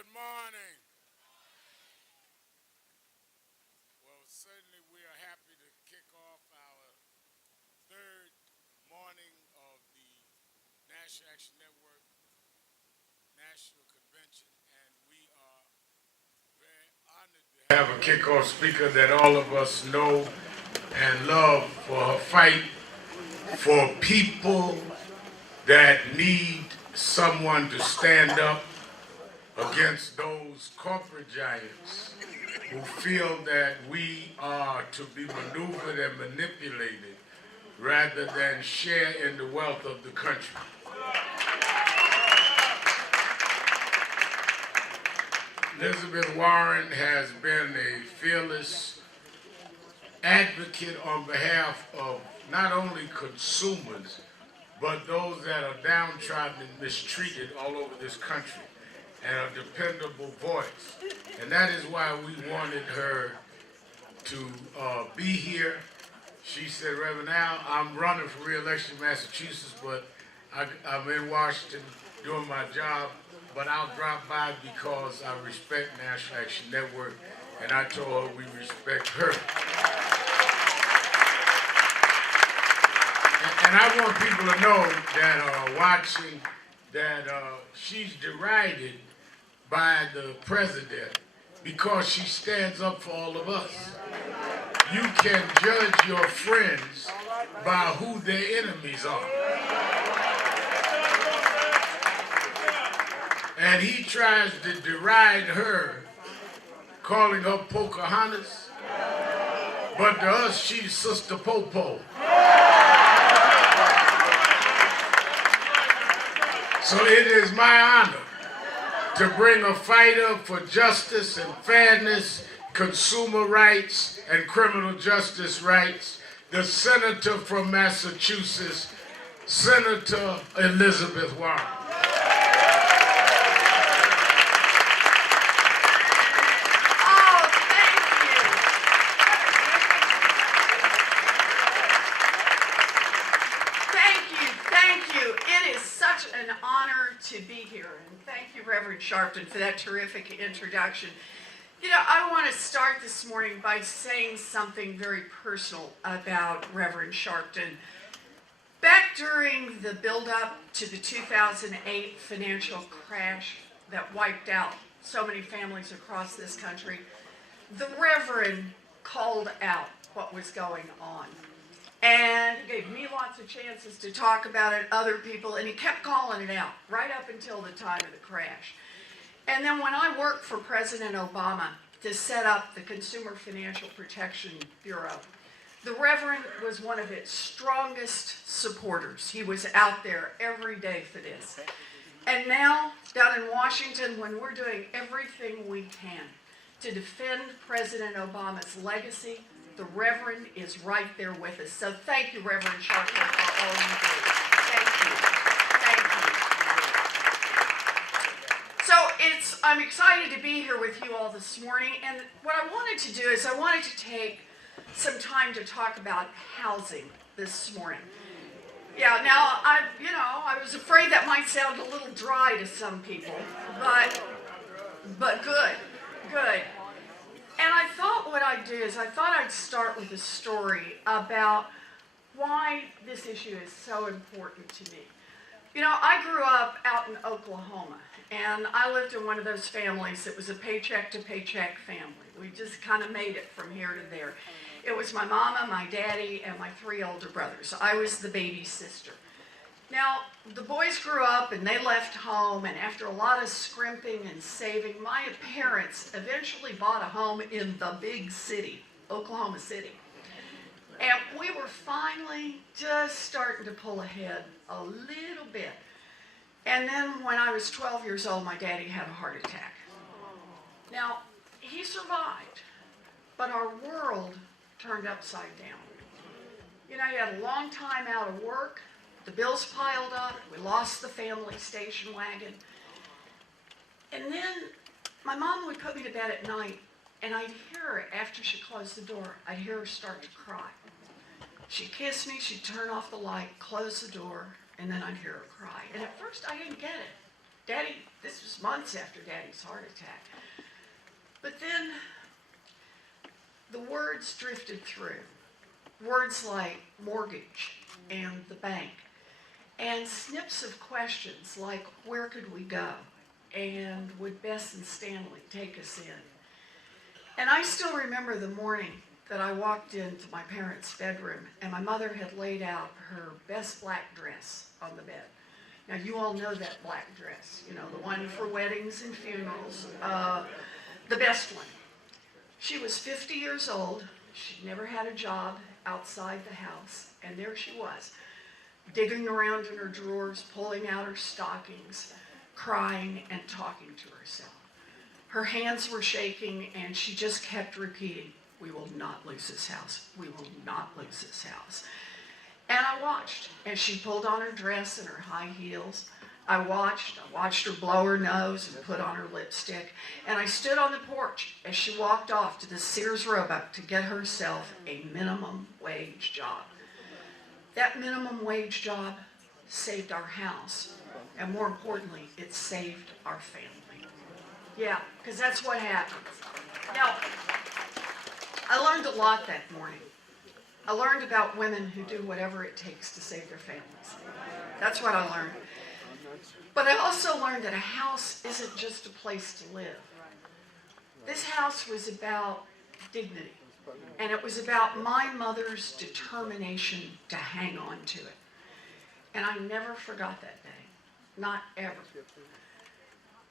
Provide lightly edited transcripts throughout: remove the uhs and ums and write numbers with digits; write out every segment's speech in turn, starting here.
Good morning. Well, certainly we are happy to kick off our third morning of the National Action Network National Convention, and we are very honored to have a kickoff speaker that all of us know and love for her fight for people that need someone to stand up against those corporate giants who feel that we are to be maneuvered and manipulated rather than share in the wealth of the country. Elizabeth Warren has been a fearless advocate on behalf of not only consumers, but those that are downtrodden and mistreated all over this country, and a dependable voice. And that is why we wanted her to be here. She said, Reverend Al, I'm running for re-election in Massachusetts, but I'm in Washington doing my job, but I'll drop by because I respect National Action Network, and I told her we respect her. And I want people to know that are watching that she's derided by the president because she stands up for all of us. You can judge your friends by who their enemies are. And he tries to deride her, calling her Pocahontas, but to us, she's Sister Popo. So it is my honor to bring a fighter for justice and fairness, consumer rights, and criminal justice rights, the senator from Massachusetts, Senator Elizabeth Warren. To be here, and thank you, Reverend Sharpton, for that terrific introduction. You know, I want to start this morning by saying something very personal about Reverend Sharpton. Back during the build-up to the 2008 financial crash that wiped out so many families across this country, the Reverend called out what was going on. And he gave me lots of chances to talk about it, other people, and he kept calling it out right up until the time of the crash. And then when I worked for President Obama to set up the Consumer Financial Protection Bureau, the Reverend was one of its strongest supporters. He was out there every day for this. And now, down in Washington, when we're doing everything we can to defend President Obama's legacy, the Reverend is right there with us. So thank you, Reverend Sharpton, for all you do. Thank you. So I'm excited to be here with you all this morning. And what I wanted to do is I wanted to take some time to talk about housing this morning. Yeah, now, I was afraid that might sound a little dry to some people, but good. And I thought what I'd do is I thought I'd start with a story about why this issue is so important to me. You know, I grew up out in Oklahoma, and I lived in one of those families that was a paycheck-to-paycheck family. We just kind of made it from here to there. It was my mama, my daddy, and my 3 older brothers. I was the baby sister. Now, the boys grew up and they left home, and after a lot of scrimping and saving, my parents eventually bought a home in the big city, Oklahoma City. And we were finally just starting to pull ahead a little bit. And then when I was 12 years old, my daddy had a heart attack. Now, he survived, but our world turned upside down. You know, he had a long time out of work. The bills piled up. We lost the family station wagon. And then my mom would put me to bed at night, and I'd hear her, after she closed the door, I'd hear her start to cry. She'd kiss me, she'd turn off the light, close the door, and then I'd hear her cry. And at first I didn't get it. Daddy, this was months after Daddy's heart attack. But then the words drifted through. Words like mortgage and the bank. And snips of questions like, where could we go? And would Bess and Stanley take us in? And I still remember the morning that I walked into my parents' bedroom and my mother had laid out her best black dress on the bed. Now you all know that black dress, you know, the one for weddings and funerals, the best one. She was 50 years old, she'd never had a job outside the house, and there she was, digging around in her drawers, pulling out her stockings, crying and talking to herself. Her hands were shaking and she just kept repeating, we will not lose this house, we will not lose this house. And I watched as she pulled on her dress and her high heels. I watched her blow her nose and put on her lipstick. And I stood on the porch as she walked off to the Sears Roebuck to get herself a minimum wage job. That minimum wage job saved our house. And more importantly, it saved our family. Yeah, because that's what happens. Now, I learned a lot that morning. I learned about women who do whatever it takes to save their families. That's what I learned. But I also learned that a house isn't just a place to live. This house was about dignity. And it was about my mother's determination to hang on to it. And I never forgot that day. Not ever.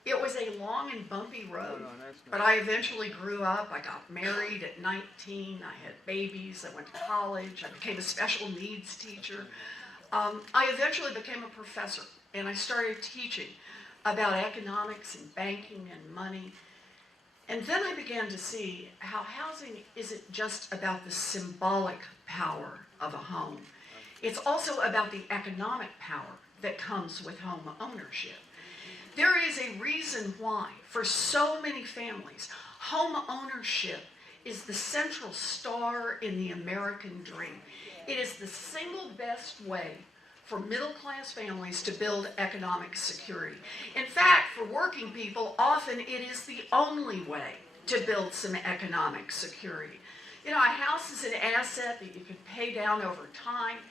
It was a long and bumpy road, but I eventually grew up. I got married at 19. I had babies. I went to college. I became a special needs teacher. I eventually became a professor, and I started teaching about economics and banking and money. And then I began to see how housing isn't just about the symbolic power of a home. It's also about the economic power that comes with home ownership. There is a reason why, for so many families, home ownership is the central star in the American dream. It is the single best way for middle-class families to build economic security. In fact, for working people, often it is the only way to build some economic security. You know, a house is an asset that you can pay down over time,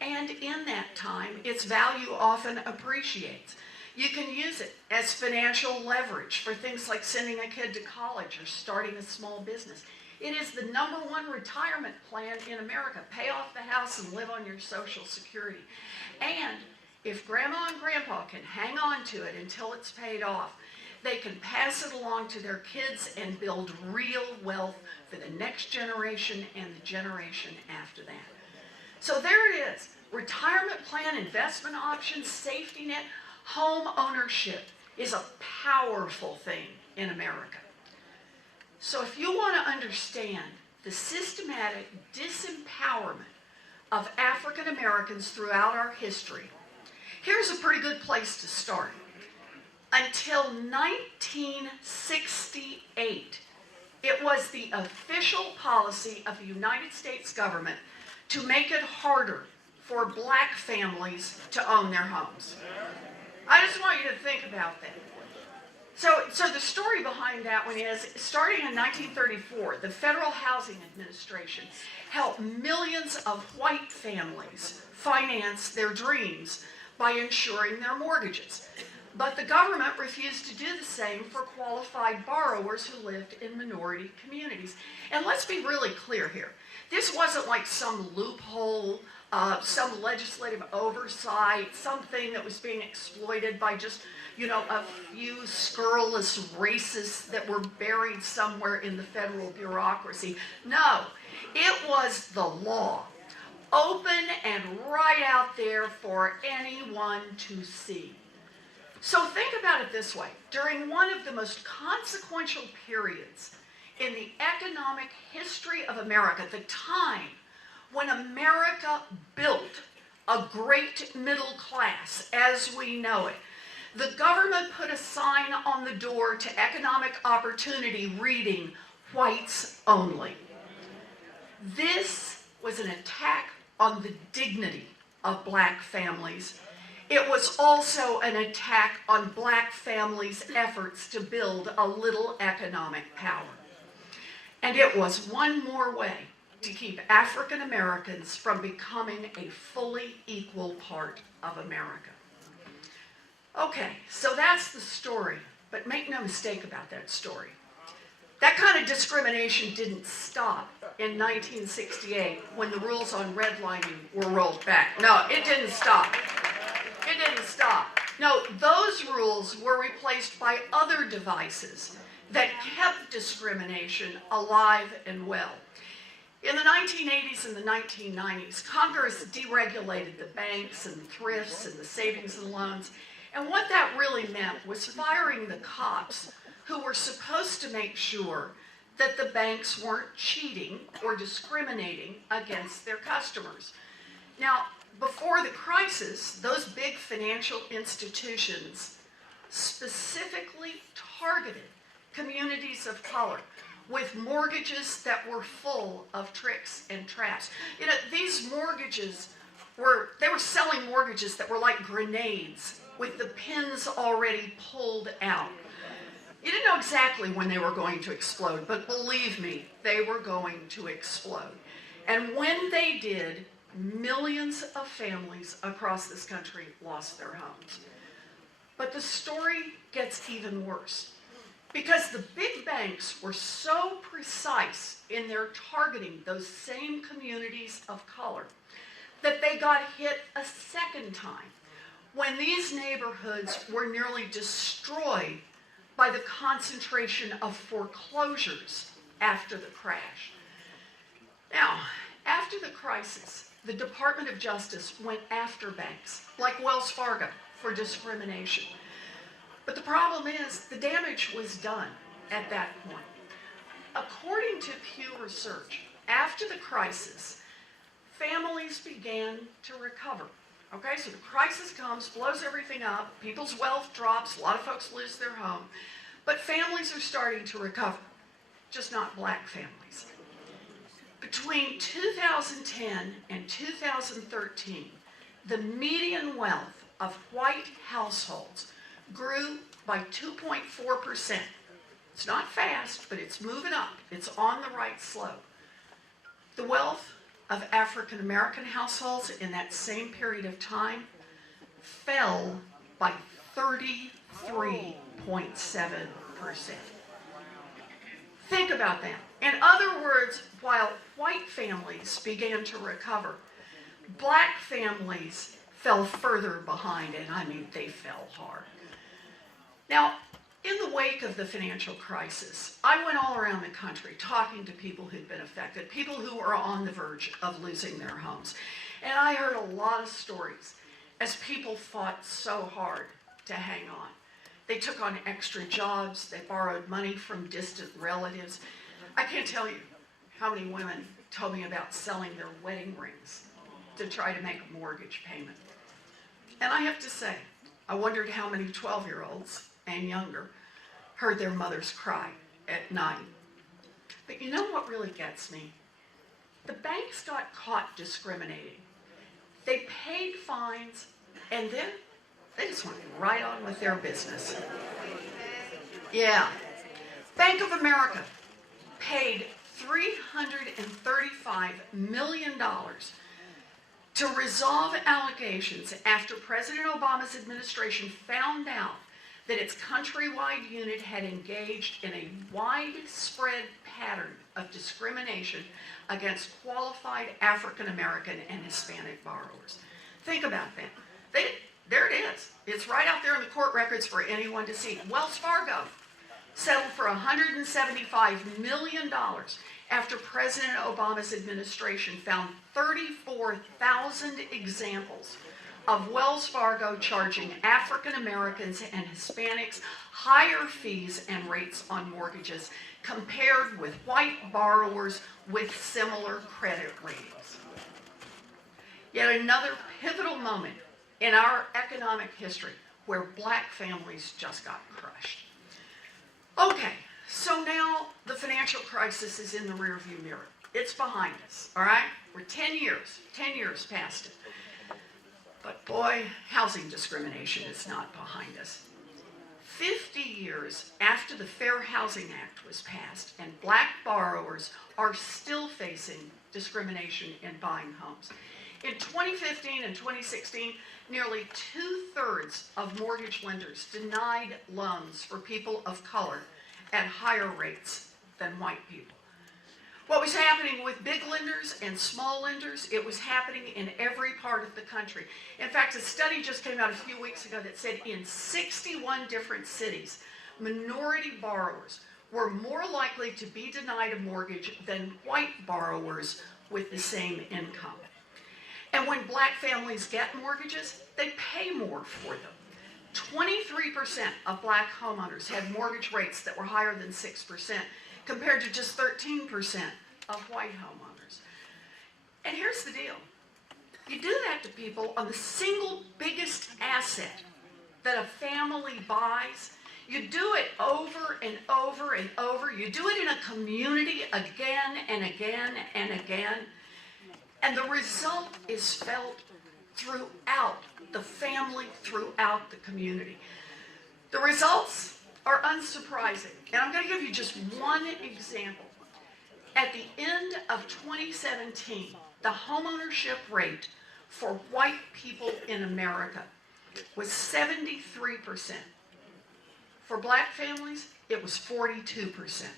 and in that time, its value often appreciates. You can use it as financial leverage for things like sending a kid to college or starting a small business. It is the #1 retirement plan in America. Pay off the house and live on your Social Security. And if Grandma and Grandpa can hang on to it until it's paid off, they can pass it along to their kids and build real wealth for the next generation and the generation after that. So there it is. Retirement plan, investment options, safety net. Home ownership is a powerful thing in America. So if you want to understand the systematic disempowerment of African Americans throughout our history, here's a pretty good place to start. Until 1968, it was the official policy of the United States government to make it harder for black families to own their homes. I just want you to think about that. So the story behind that one is, starting in 1934, the Federal Housing Administration helped millions of white families finance their dreams by insuring their mortgages. But the government refused to do the same for qualified borrowers who lived in minority communities. And let's be really clear here. This wasn't like some loophole, some legislative oversight, something that was being exploited by just, a few scurrilous racists that were buried somewhere in the federal bureaucracy. No, it was the law, open and right out there for anyone to see. So think about it this way. During one of the most consequential periods in the economic history of America, the time when America built a great middle class as we know it, the government put a sign on the door to economic opportunity reading, "Whites only." This was an attack on the dignity of black families, It was also an attack on black families' efforts to build a little economic power. And it was one more way to keep African Americans from becoming a fully equal part of America. Okay, so that's the story, but make no mistake about that story. That kind of discrimination didn't stop in 1968 when the rules on redlining were rolled back. No, it didn't stop. It didn't stop. No, those rules were replaced by other devices that kept discrimination alive and well. In the 1980s and the 1990s, Congress deregulated the banks and the thrifts and the savings and loans. And what that really meant was firing the cops who were supposed to make sure that the banks weren't cheating or discriminating against their customers. Now, before the crisis, those big financial institutions specifically targeted communities of color with mortgages that were full of tricks and traps. You know, these mortgages they were selling mortgages that were like grenades with the pins already pulled out. You didn't know exactly when they were going to explode, but believe me, they were going to explode. And when they did, millions of families across this country lost their homes. But the story gets even worse, because the big banks were so precise in their targeting those same communities of color that they got hit a second time when these neighborhoods were nearly destroyed by the concentration of foreclosures after the crash. Now, after the crisis, the Department of Justice went after banks like Wells Fargo for discrimination. But the problem is, the damage was done at that point. According to Pew Research, after the crisis, families began to recover. Okay, so the crisis comes, blows everything up, people's wealth drops, a lot of folks lose their home, but families are starting to recover, just not black families. Between 2010 and 2013, the median wealth of white households grew by 2.4%. It's not fast, but it's moving up. It's on the right slope. The wealth of African American households in that same period of time fell by 33.7%. Think about that. In other words, while white families began to recover, black families fell further behind, and I mean they fell hard. Now, in the wake of the financial crisis, I went all around the country talking to people who'd been affected, people who were on the verge of losing their homes. And I heard a lot of stories as people fought so hard to hang on. They took on extra jobs, they borrowed money from distant relatives. I can't tell you how many women told me about selling their wedding rings to try to make a mortgage payment. And I have to say, I wondered how many 12-year-olds and younger heard their mothers cry at night. But you know what really gets me? The banks got caught discriminating. They paid fines, and then they just went right on with their business. Yeah. Bank of America paid $335 million to resolve allegations after President Obama's administration found out that its countrywide unit had engaged in a widespread pattern of discrimination against qualified African American and Hispanic borrowers. Think about that. There it is. It's right out there in the court records for anyone to see. Wells Fargo settled for $175 million after President Obama's administration found 34,000 examples of Wells Fargo charging African Americans and Hispanics higher fees and rates on mortgages compared with white borrowers with similar credit ratings. Yet another pivotal moment in our economic history where black families just got crushed. Okay, so now the financial crisis is in the rearview mirror. It's behind us, all right? We're 10 years past it. But boy, housing discrimination is not behind us. 50 years after the Fair Housing Act was passed, and black borrowers are still facing discrimination in buying homes. In 2015 and 2016, nearly 2/3 of mortgage lenders denied loans for people of color at higher rates than white people. What was happening with big lenders and small lenders, it was happening in every part of the country. In fact, a study just came out a few weeks ago that said in 61 different cities, minority borrowers were more likely to be denied a mortgage than white borrowers with the same income. And when black families get mortgages, they pay more for them. 23% of black homeowners had mortgage rates that were higher than 6%, compared to just 13% of white homeowners. And here's the deal. You do that to people on the single biggest asset that a family buys. You do it over and over and over. You do it in a community again and again and again. And the result is felt throughout the family, throughout the community. The results are unsurprising. And I'm going to give you just one example. At the end of 2017, the homeownership rate for white people in America was 73%. For black families, it was 42%.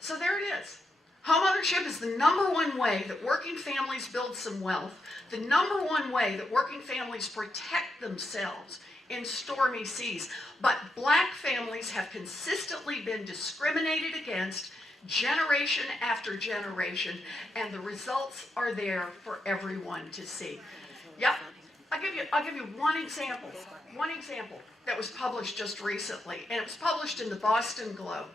So there it is. Homeownership is the #1 way that working families build some wealth, the #1 way that working families protect themselves in stormy seas. But black families have consistently been discriminated against generation after generation, and the results are there for everyone to see. Yep, I'll give you one example that was published just recently, and it was published in the Boston Globe.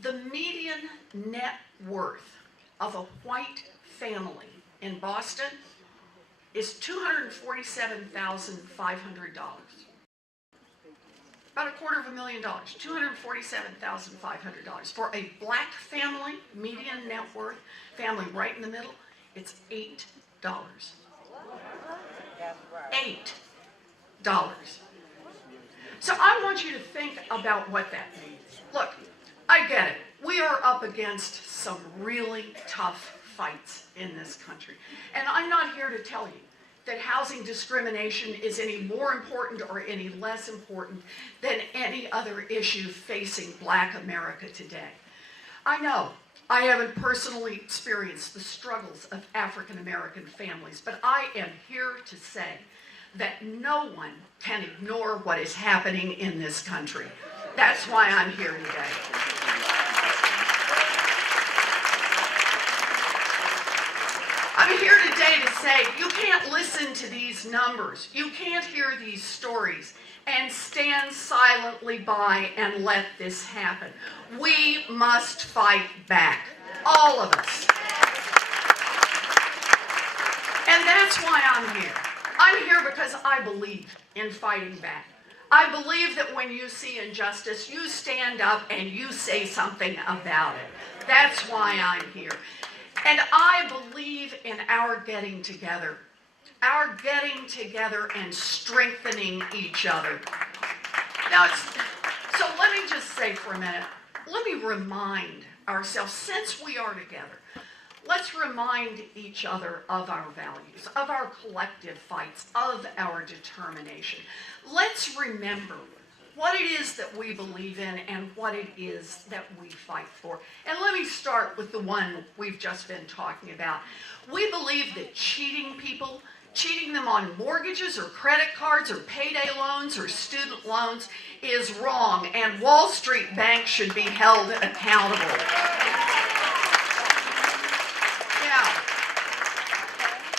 The median net worth of a white family in Boston is $247,500. About $250,000, $247,500. For a black family, median net worth, family right in the middle, it's $8. $8. So I want you to think about what that means. Look, I get it. We are up against some really tough fights in this country. And I'm not here to tell you that housing discrimination is any more important or any less important than any other issue facing black America today. I know I haven't personally experienced the struggles of African American families, but I am here to say that no one can ignore what is happening in this country. That's why I'm here today. I'm here today to say you can't listen to these numbers, you can't hear these stories and stand silently by and let this happen. We must fight back, all of us. And that's why I'm here. I'm here because I believe in fighting back. I believe that when you see injustice, you stand up and you say something about it. That's why I'm here. And I believe in our getting together and strengthening each other. Now, so let me just say for a minute, let me remind ourselves, since we are together, let's remind each other of our values, of our collective fights, of our determination. Let's remember what it is that we believe in and what it is that we fight for. And let me start with the one we've just been talking about. We believe that cheating people, cheating them on mortgages or credit cards or payday loans or student loans is wrong, and Wall Street banks should be held accountable. Yeah.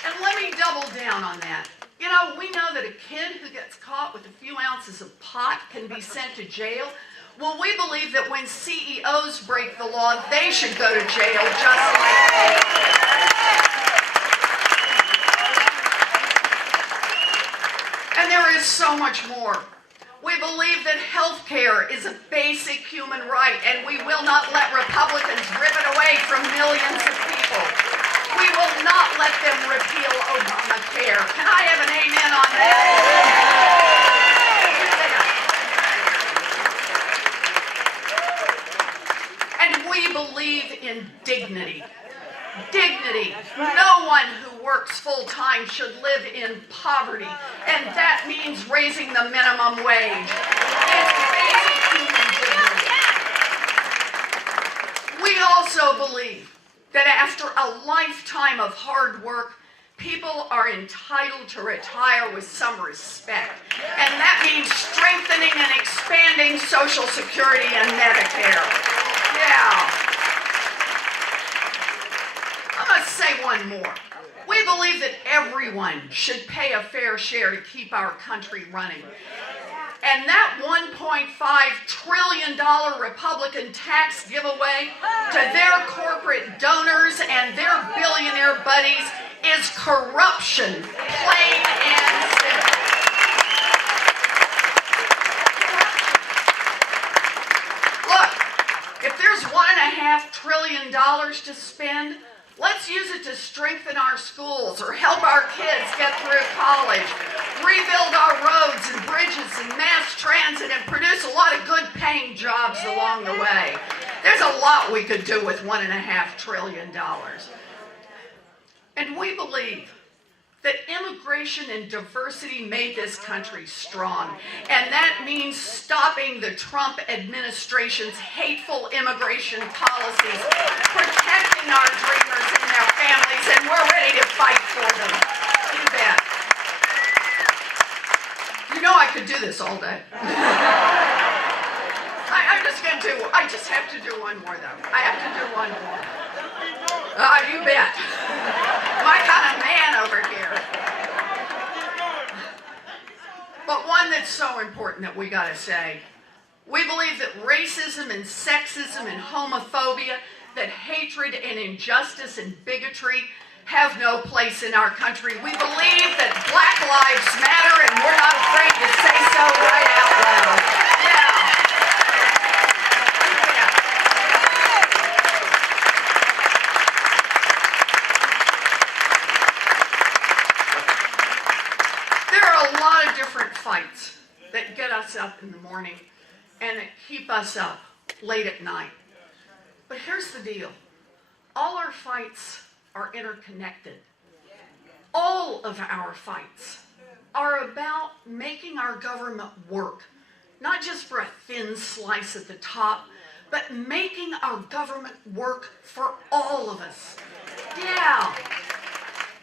And let me double down on that. You know, we know that a kid who gets caught with a few ounces of pot can be sent to jail. Well, we believe that when CEOs break the law, they should go to jail just like they. And there is so much more. We believe that health care is a basic human right, and we will not let Republicans rip it away from millions of people. We will not let them repeal Obamacare. Can I have an amen? no one who works full-time should live in poverty, and that means raising the minimum wage. It's basic human dignity. We also believe that after a lifetime of hard work, people are entitled to retire with some respect. And that means strengthening and expanding Social Security and Medicare. Yeah. I must say one more. We believe that everyone should pay a fair share to keep our country running. And that $1.5 trillion Republican tax giveaway to their corporate donors and their billionaire buddies is corruption, plain and simple. Look, if there's $1.5 trillion to spend, let's use it to strengthen our schools or help our kids get through college, rebuild our roads and bridges and mass transit, and produce a lot of good paying jobs along the way. There's a lot we could do with $1.5 trillion. And we believe that immigration and diversity made this country strong. And that means stopping the Trump administration's hateful immigration policies, protecting our dreamers and their families, and we're ready to fight for them. You bet. You know I could do this all day. I just have to do one more though. I have to do one more. You bet. My kind of man over here. But one that's so important that we gotta say. We believe that racism and sexism and homophobia, that hatred and injustice and bigotry have no place in our country. We believe that Black Lives Matter, and we're not afraid to say so right out loud. Yeah. Fights that get us up in the morning and that keep us up late at night. But here's the deal. All our fights are interconnected. All of our fights are about making our government work, not just for a thin slice at the top, but making our government work for all of us. Yeah.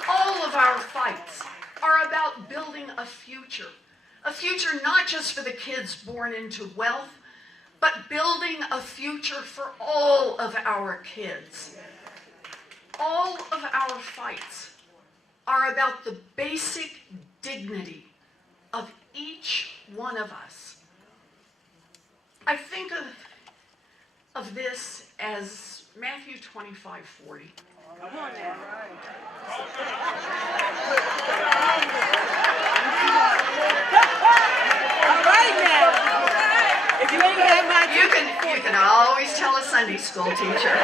All of our fights are about building a future not just for the kids born into wealth, but building a future for all of our kids. All of our fights are about the basic dignity of each one of us. I think of this as Matthew 25:40. Come on now. All right now. If you ain't have my you can always tell a Sunday school teacher.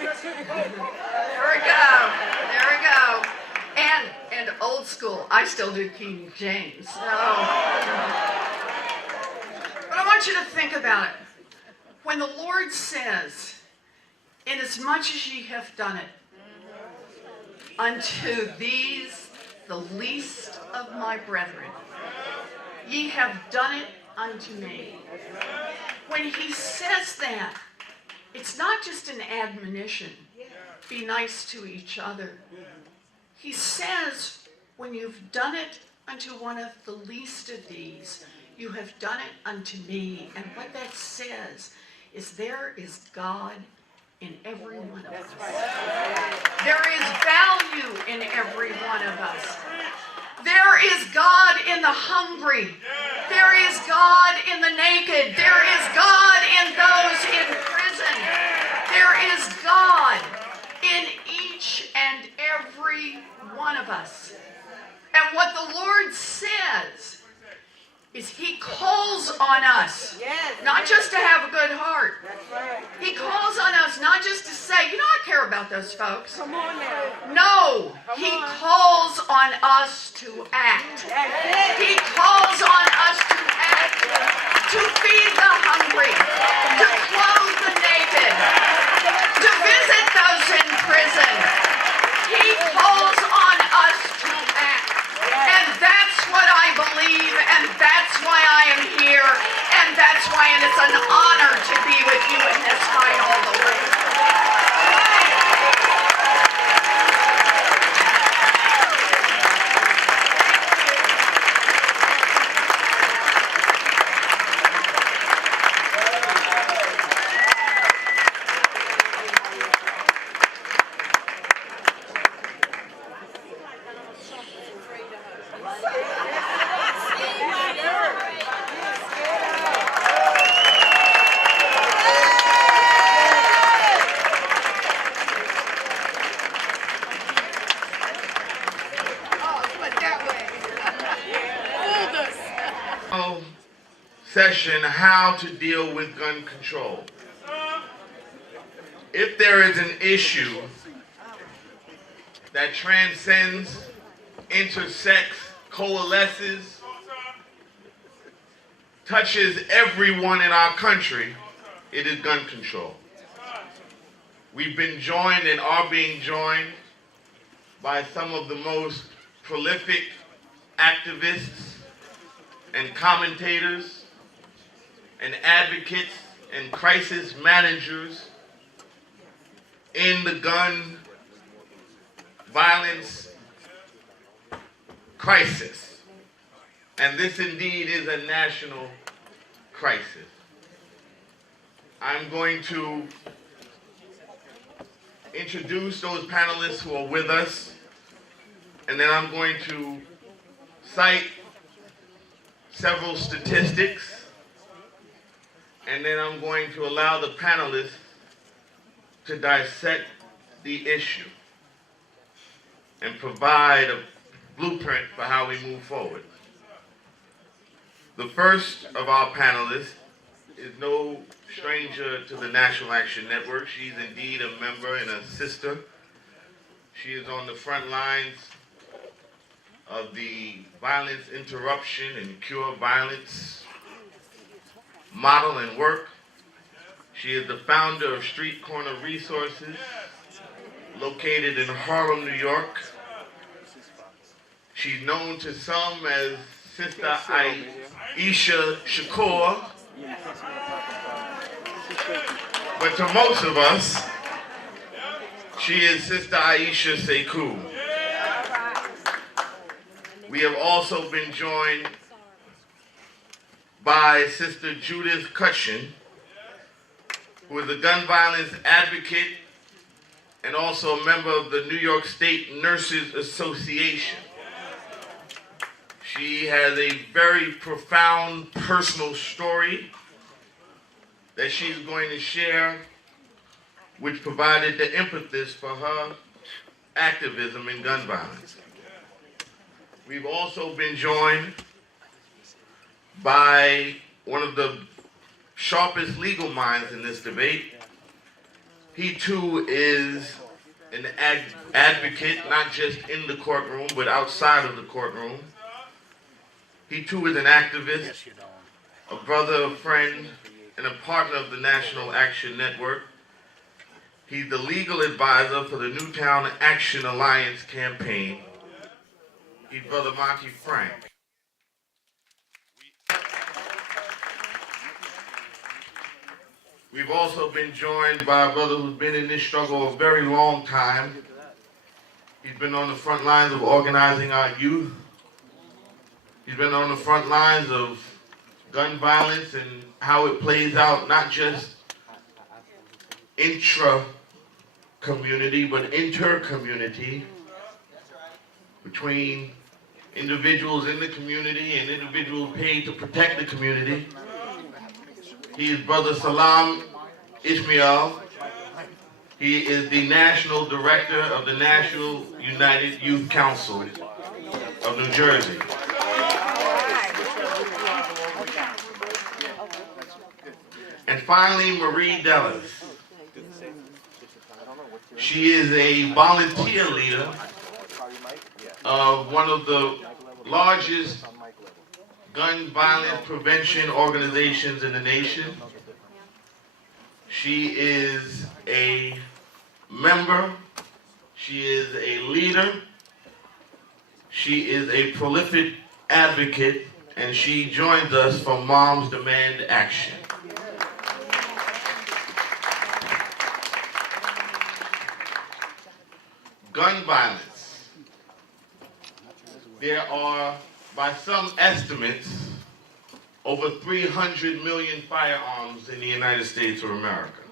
There we go. There we go. And old school. I still do King James. So. But I want you to think about it. When the Lord says, "Inasmuch as ye have done it unto these, the least of my brethren, ye have done it unto me." When he says that, it's not just an admonition, be nice to each other. He says, when you've done it unto one of the least of these, you have done it unto me. And what that says is there is God in every one of us. There is value in every one of us. There is God in the hungry. There is God in the naked. There is God in those in prison. There is God in each and every one of us. And what the Lord says is he calls on us, not just to have a good heart. He calls on us not just to say, you know, I care about those folks. Come on now. No, he calls on us to act. He calls on us to act, to feed the hungry, to clothe the naked, to visit those in prison. session how to deal with gun control. If there is an issue that transcends, intersects, coalesces, touches everyone in our country, it is gun control. We've been joined and are being joined by some of the most prolific activists and commentators and advocates and crisis managers in the gun violence crisis. And this indeed is a national crisis. I'm going to introduce those panelists who are with us, and then I'm going to cite several statistics, and then I'm going to allow the panelists to dissect the issue and provide a blueprint for how we move forward. The first of our panelists is no stranger to the National Action Network. She's indeed a member and a sister. She is on the front lines of the violence interruption and cure violence model and work. She is the founder of Street Corner Resources, located in Harlem, New York. She's known to some as Sister Aisha Shakur, but to most of us, she is Sister Aisha Sekou. We have also been joined by Sister Judith Cutchin, who is a gun violence advocate and also a member of the New York State Nurses Association. She has a very profound personal story that she's going to share, which provided the impetus for her activism in gun violence. We've also been joined by one of the sharpest legal minds in this debate. He too is an advocate, not just in the courtroom, but outside of the courtroom. He too is an activist, a brother, a friend, and a partner of the National Action Network. He's the legal advisor for the Newtown Action Alliance campaign. He's Brother Monty Frank. We've also been joined by a brother who's been in this struggle a very long time. He's been on the front lines of organizing our youth. He's been on the front lines of gun violence and how it plays out, not just intra-community, but inter-community, between individuals in the community and individuals paid to protect the community. He is Brother Salam Ismail. He is the National Director of the National United Youth Council of New Jersey. And finally, Marie Dellis. She is a volunteer leader of one of the largest gun violence prevention organizations in the nation. She is a member, she is a leader, she is a prolific advocate, and she joins us for Moms Demand Action. Gun violence. There are, by some estimates, over 300 million firearms in the United States of America.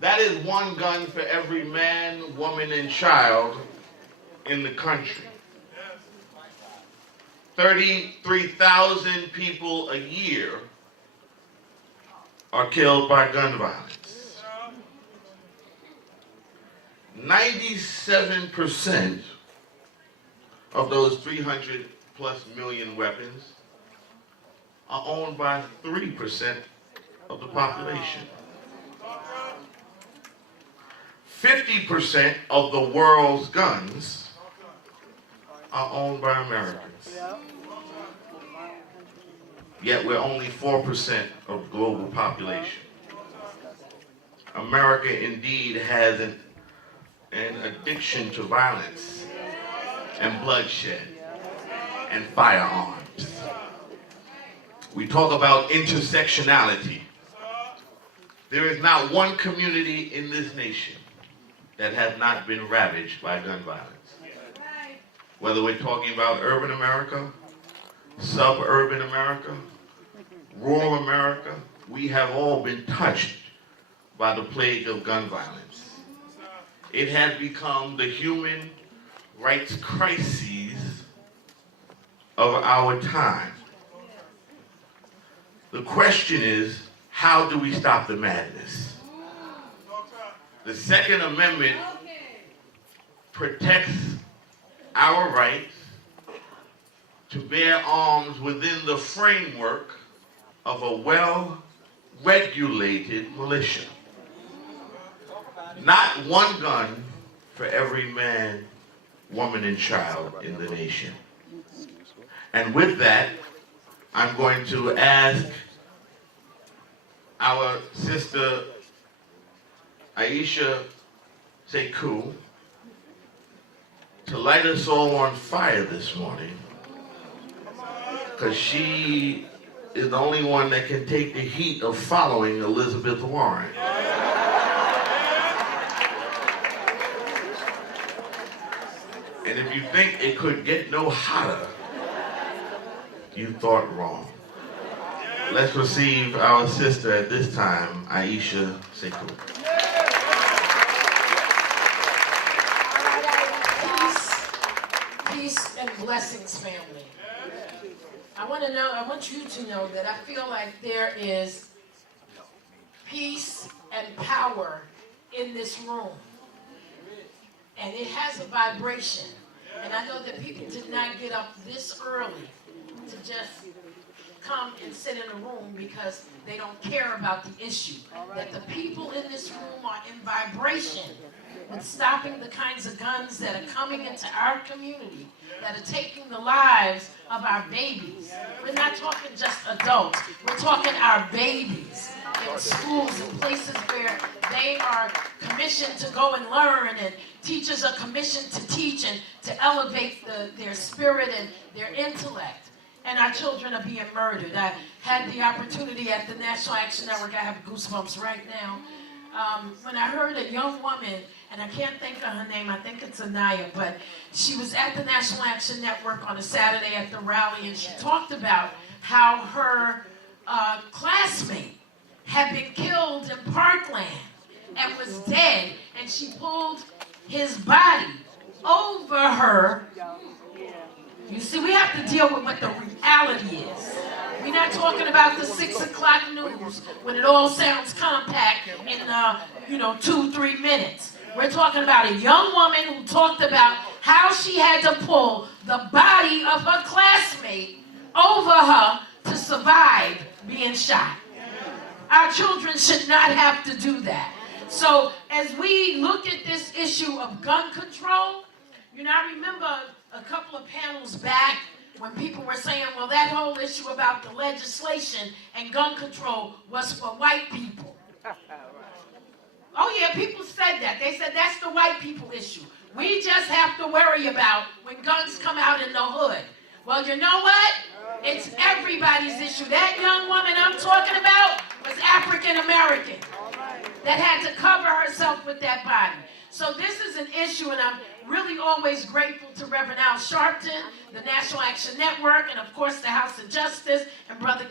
That is one gun for every man, woman, and child in the country. 33,000 people a year are killed by gun violence. 97% of those 300 plus million weapons are owned by 3% of the population. 50% of the world's guns are owned by Americans. Yet we're only 4% of global population. America indeed has an addiction to violence and bloodshed and firearms. We talk about intersectionality. There is not one community in this nation that has not been ravaged by gun violence. Whether we're talking about urban America, suburban America, rural America, we have all been touched by the plague of gun violence. It has become the human rights crises of our time. The question is, how do we stop the madness? The Second Amendment protects our rights to bear arms within the framework of a well-regulated militia. Not one gun for every man, woman, and child in the nation. And with that, I'm going to ask our sister Aisha Sekou to light us all on fire this morning, because she is the only one that can take the heat of following Elizabeth Warren. And if you think it could get no hotter, you thought wrong. Let's receive our sister at this time, Aisha Sekou. Peace and blessings, family. I want you to know that I feel like there is peace and power in this room. And it has a vibration. And I know that people did not get up this early to just come and sit in a room because they don't care about the issue. That the people in this room are in vibration with stopping the kinds of guns that are coming into our community, that are taking the lives of our babies. We're not talking just adults. We're talking our babies in schools and places where they are commissioned to go and learn, and teachers are commissioned to teach and to elevate their spirit and their intellect. And our children are being murdered. I had the opportunity at the National Action Network, I have goosebumps right now, when I heard a young woman, and I can't think of her name, I think it's Anaya, but she was at the National Action Network on a Saturday at the rally, and she talked about how her classmate had been killed in Parkland and was dead, and she pulled his body over her. You see, we have to deal with what the reality is. We're not talking about the 6 o'clock news when it all sounds compact in 2-3 minutes. We're talking about a young woman who talked about how she had to pull the body of her classmate over her to survive being shot. Our children should not have to do that. So as we look at this issue of gun control, I remember a couple of panels back when people were saying, well, that whole issue about the legislation and gun control was for white people. Oh yeah, people said that. They said that's the white people issue. We just have to worry about when guns come out in the hood. Well, you know what? It's everybody's issue. That young woman I'm talking about was African American that had to cover herself with that body. So this is an issue, and I'm really always grateful to Reverend Al Sharpton, the National Action Network, and of course the House of Justice, and Brother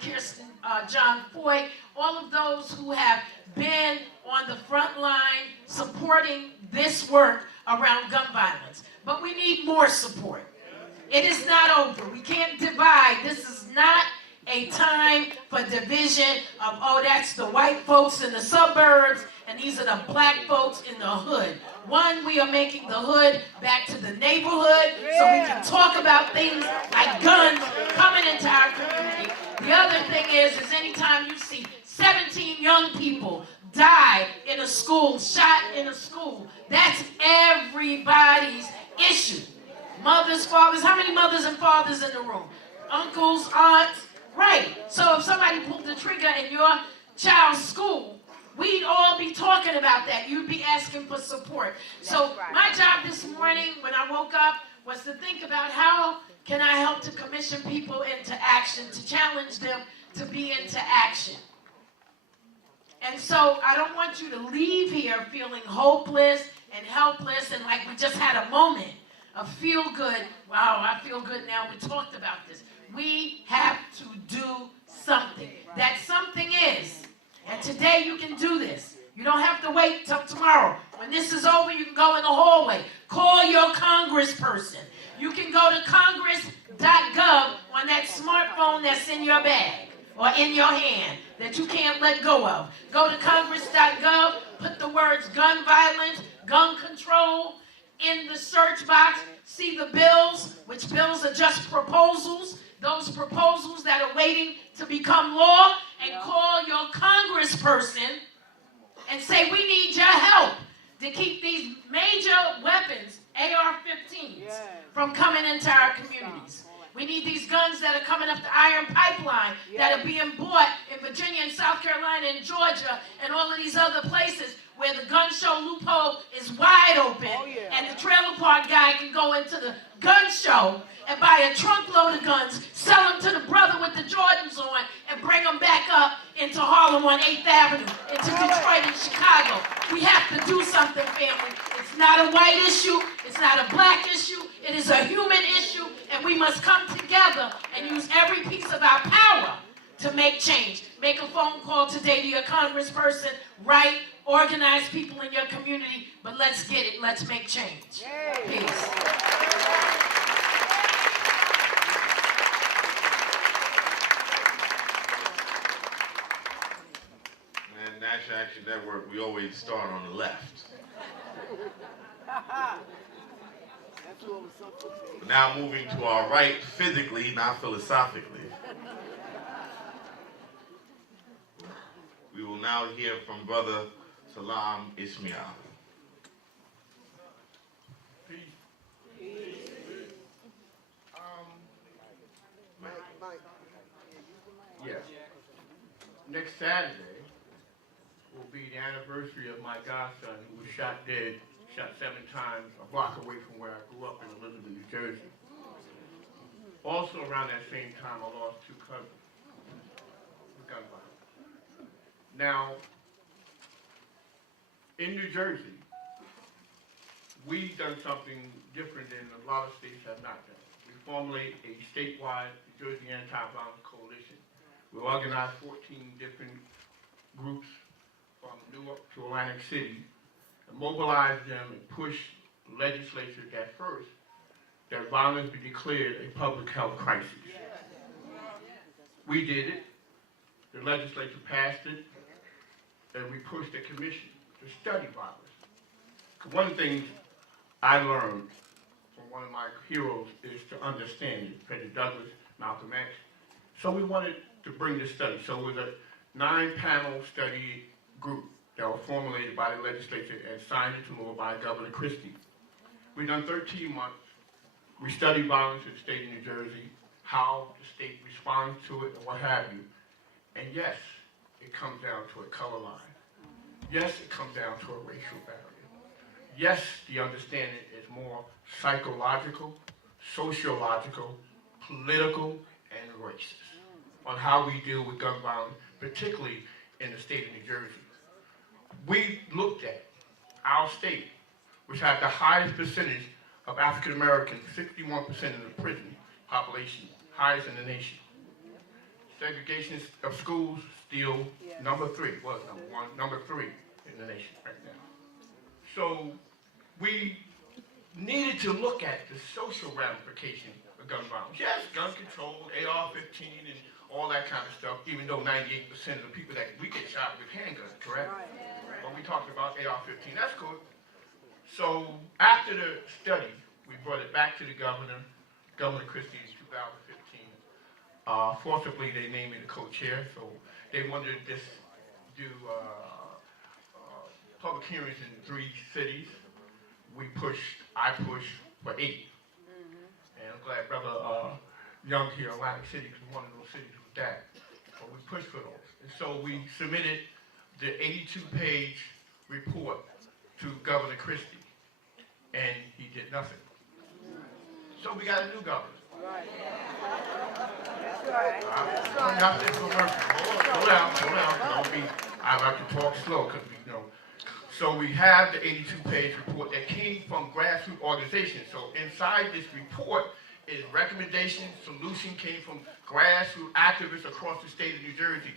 John Foy, all of those who have been on the front line supporting this work around gun violence. But we need more support. It is not over. We can't divide. This is not a time for division of, oh, that's the white folks in the suburbs, and these are the black folks in the hood. One, we are making the hood back to the neighborhood so we can talk about things like guns coming into our community. The other thing is anytime you see 17 young people die in a school, shot in a school, that's everybody's issue. Mothers, fathers, how many mothers and fathers in the room? Uncles, aunts, right. So if somebody pulled the trigger in your child's school, we'd all be talking about that. You'd be asking for support. So my job this morning when I woke up was to think about how can I help to commission people into action, to challenge them to be into action. And so I don't want you to leave here feeling hopeless and helpless and like we just had a moment of feel good. Wow, I feel good now. We talked about this. We have to do something. That something is. And today you can do this. You don't have to wait till tomorrow. When this is over, you can go in the hallway. Call your congressperson. You can go to congress.gov on that smartphone that's in your bag or in your hand that you can't let go of. Go to congress.gov, put the words gun violence, gun control in the search box. See the bills, which bills are just proposals, those proposals that are waiting to become law, and call your congressperson and say, we need your help to keep these major weapons, AR-15s, from coming into our communities. We need these guns that are coming up the iron pipeline that are being bought in Virginia and South Carolina and Georgia and all of these other places where the gun show loophole is wide open and the trailer park guy can go into the gun show and buy a trunk load of guns, sell them to the brother with the Jordans on, and bring them back up into Harlem on 8th Avenue, into Detroit and Chicago. We have to do something, family. It's not a white issue. It's not a black issue. It is a human issue, and we must come together and use every piece of our power to make change. Make a phone call today to your congressperson, write, organize people in your community, but let's get it. Let's make change. Peace. National Action Network, we always start on the left. Now moving to our right, physically, not philosophically. We will now hear from Brother Salam Ismail. Yes. Next Saturday will be the anniversary of my godson who was shot dead, shot 7 times, a block away from where I grew up in Elizabeth, New Jersey. Also around that same time, I lost 2 cousins with gun violence. Now, in New Jersey, we've done something different than a lot of states have not done. We formulate a statewide New Jersey Anti-Violence Coalition. We organize 14 different groups from Newark to Atlantic City, and mobilize them and push legislatures at first that violence be declared a public health crisis. We did it, the legislature passed it, and we pushed the commission to study violence. One of the things I learned from one of my heroes is to understand it, Frederick Douglass, Malcolm X. So we wanted to bring this study. So it was a 9-panel study group that was formulated by the legislature and signed into law by Governor Christie. We've done 13 months. We studied violence in the state of New Jersey, how the state responds to it and what have you. And yes, it comes down to a color line. Yes, it comes down to a racial barrier. Yes, the understanding is more psychological, sociological, political, and racist on how we deal with gun violence, particularly in the state of New Jersey. We looked at our state, which had the highest percentage of African Americans, 61% of the prison population, highest in the nation. Segregation of schools, still number 3, was number 1, number 3 in the nation right now. So we needed to look at the social ramifications of gun violence. Yes, gun control, AR-15 and all that kind of stuff, even though 98% of the people that we get shot with handguns, correct? But we talked about AR-15, that's good. So after the study, we brought it back to the governor, Governor Christie in 2015, Forcibly, they named me the co-chair, so they wanted to just do public hearings in 3 cities. I pushed for 8. And I'm glad Brother Young here, Atlantic City, was one of those cities with that. But we pushed for those. And so we submitted the 82-page report to Governor Christie, and he did nothing. So we got a new governor. Slow down. I like to talk slow because we know. So we have the 82-page report that came from grassroots organizations. So inside this report is recommendations, solution came from grassroots activists across the state of New Jersey.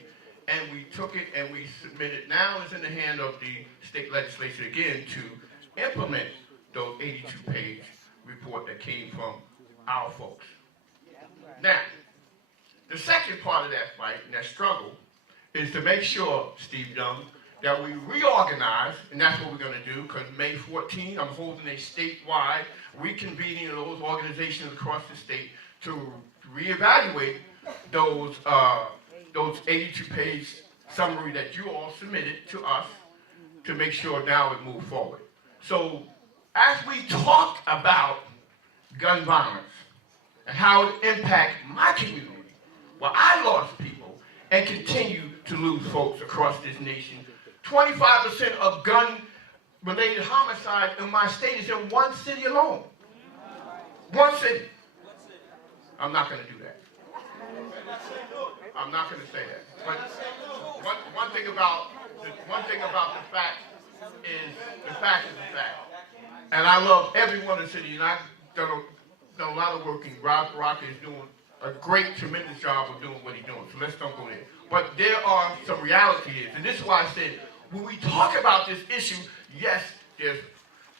And we took it and we submitted. Now it's in the hand of the state legislature again to implement those 82-page report that came from our folks. Now, the second part of that fight and that struggle is to make sure, Steve Young, that we reorganize, and that's what we're going to do, because May 14, I'm holding a statewide reconvening of those organizations across the state to reevaluate those 82-page summary that you all submitted to us to make sure now it moves forward. So as we talk about gun violence and how it impacts my community, where I lost people and continue to lose folks across this nation, 25% of gun-related homicide in my state is in one city alone. One city. I'm not going to do that. I'm not going to say that. But one thing about the fact is the fact. And I love every one of the cities, and I've done a lot of work, and Rock is doing a great, tremendous job of doing what he's doing. So let's don't go there. But there are some realities, and this is why I said, when we talk about this issue, yes, there's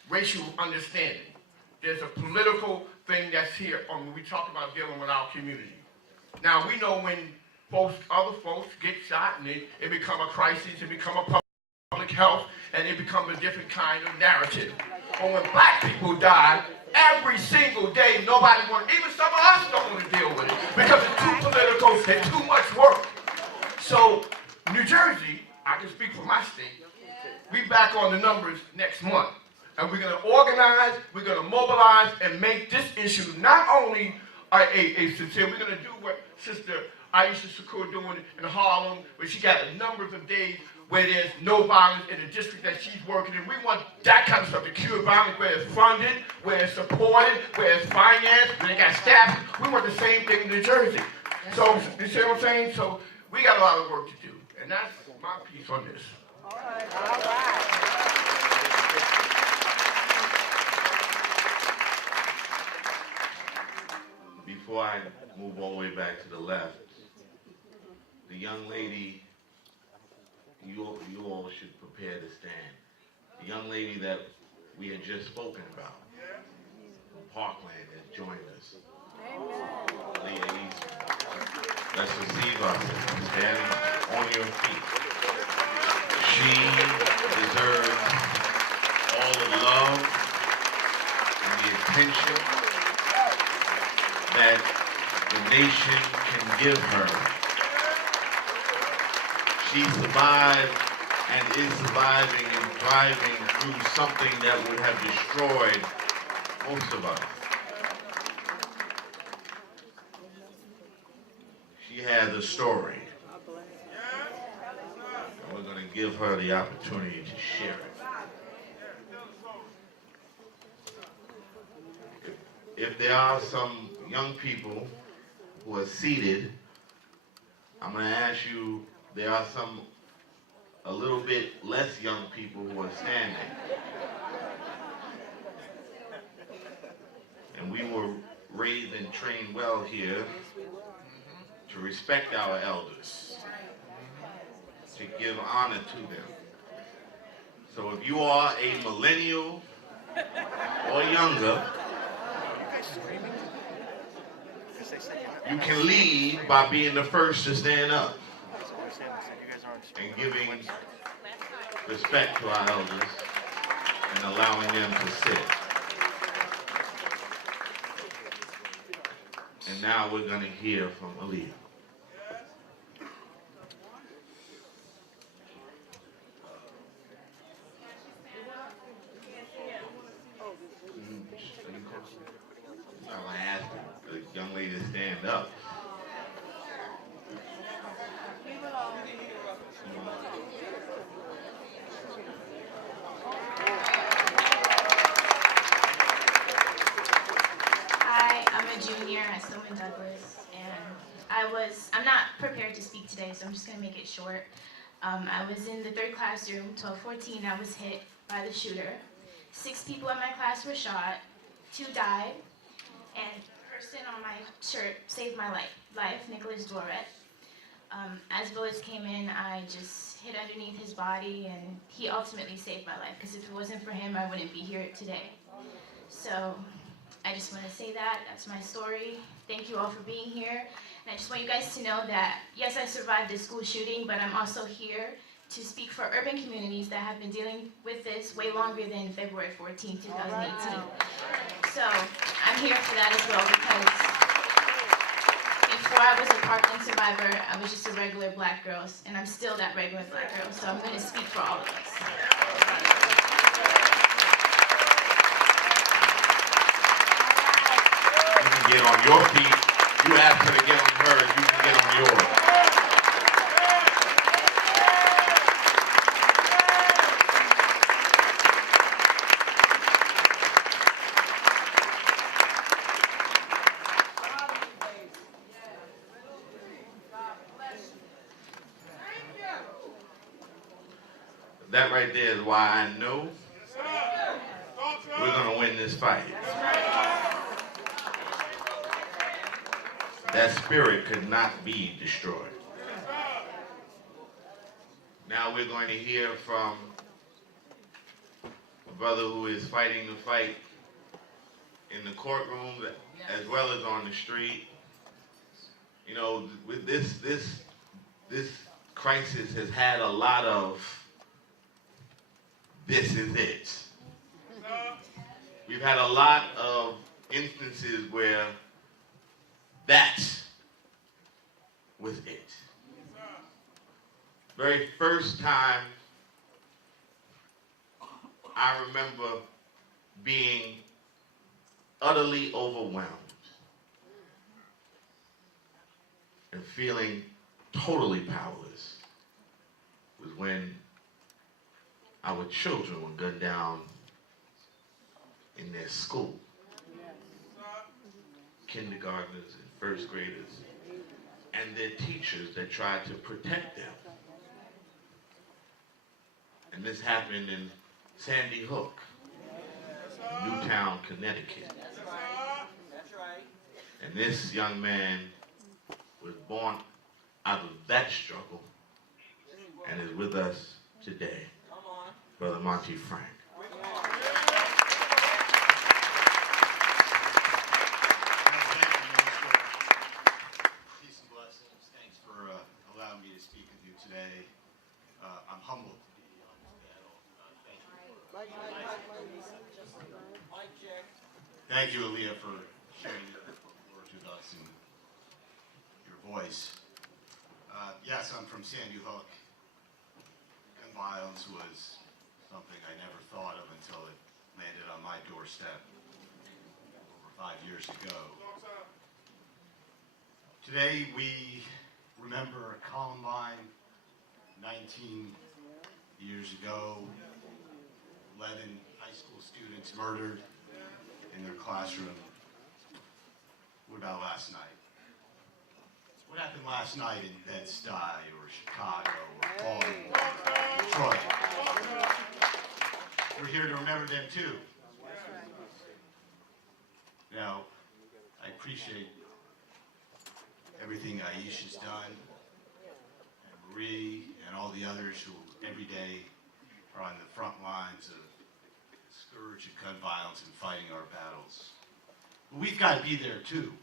racial understanding. There's a political thing that's here when we talk about dealing with our community. Now, we know when other folks get shot and it become a crisis, it become a public health, and it becomes a different kind of narrative. But when black people die, every single day, nobody wants, even some of us don't want to deal with it because it's too political and too much work. So, New Jersey, I can speak for my state, we back on the numbers next month. And we're going to organize, we're going to mobilize, and make this issue not only a sincere, we're going to do what Sister Aisha Shakur doing in Harlem, where she got a number of days where there's no violence in the district that she's working in. We want that kind of stuff to cure violence, where it's funded, where it's supported, where it's financed, where they got staff. We want the same thing in New Jersey. So, you see what I'm saying? So, we got a lot of work to do. And that's my piece on this. All right. Before I move all the way back to the left, the young lady, you all should prepare to stand. The young lady that we had just spoken about from Parkland has joined us. Leah Eastman. Let's receive our sister. Standing on your feet. She deserves all the love and the attention that the nation can give her. She survived and is surviving and thriving through something that would have destroyed most of us. She has a story. And we're going to give her the opportunity to share it. If there are some young people who are seated, I'm going to ask you, there are some a little bit less young people who are standing. And we were raised and trained well here to respect our elders, to give honor to them. So if you are a millennial or younger, you can lead by being the first to stand up and giving respect to our elders and allowing them to sit. And And now we're going to hear from Aaliyah. I asked the young lady to stand up. Hi, I'm a junior at Stoneman Douglas, and I'm not prepared to speak today, so I'm just gonna make it short. I was in the third classroom, 1214, I was hit by the shooter. 6 people in my class were shot, 2 died, and the person on my shirt saved my life, Nicholas Doret. As bullets came in, I just hit underneath his body, and he ultimately saved my life, because if it wasn't for him, I wouldn't be here today. So, I just want to say that's my story. Thank you all for being here. And I just want you guys to know that, yes, I survived a school shooting, but I'm also here to speak for urban communities that have been dealing with this way longer than February 14, 2018. So I'm here for that as well, because before I was a Parkland survivor, I was just a regular black girl, and I'm still that regular black girl, so I'm going to speak for all of us. Get on your feet. You asked her to get on hers. You can get on yours. That right there is why I know we're going to win this fight. That spirit could not be destroyed. Now we're going to hear from a brother who is fighting the fight in the courtroom as well as on the street. You know, with this crisis has had a lot of this is it. We've had a lot of instances where that was it. Very first time I remember being utterly overwhelmed and feeling totally powerless was when our children were gunned down in their school. Kindergartners and first graders and their teachers that tried to protect them. And this happened in Sandy Hook, Newtown, Connecticut. And this young man was born out of that struggle and is with us today, Brother Monty Frank. Allowing me to speak with you today. I'm humbled to be on this panel. Thank you, Aaliyah, for sharing your words with us and your voice. Yes, I'm from Sandy Hook. Gun violence was something I never thought of until it landed on my doorstep over 5 years ago. Today we remember Columbine 19 years ago, 11 high school students murdered in their classroom. What about last night? What happened last night in Bed-Stuy or Chicago or Baltimore, Detroit? We're here to remember them too. Now, I appreciate everything Aisha's done, and Marie, and all the others who every day are on the front lines of the scourge of gun violence and fighting our battles. But we've got to be there too.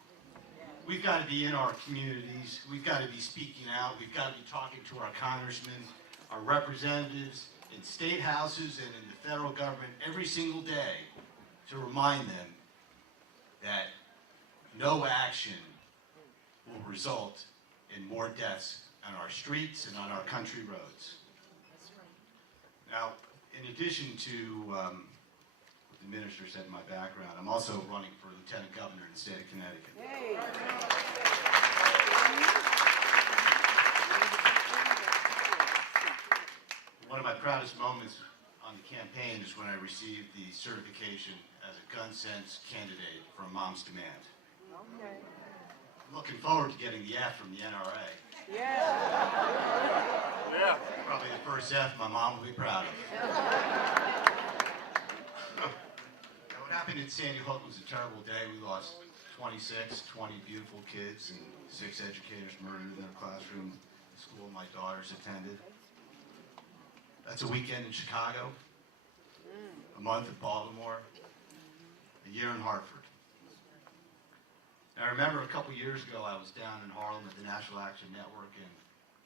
We've got to be in our communities. We've got to be speaking out. We've got to be talking to our congressmen, our representatives in state houses and in the federal government every single day to remind them that no action will result in more deaths on our streets and on our country roads. Now, in addition to what the minister said in my background, I'm also running for lieutenant governor in the state of Connecticut. One of my proudest moments on the campaign is when I received the certification as a Gun Sense candidate from Mom's Demand. I'm looking forward to getting the F from the NRA. Probably the first F my mom will be proud of. Now, what happened at Sandy Hook was a terrible day. We lost 20 beautiful kids and 6 educators murdered in their classroom, the school my daughters attended. That's a weekend in Chicago, a month in Baltimore, a year in Hartford. And I remember a couple years ago I was down in Harlem at the National Action Network and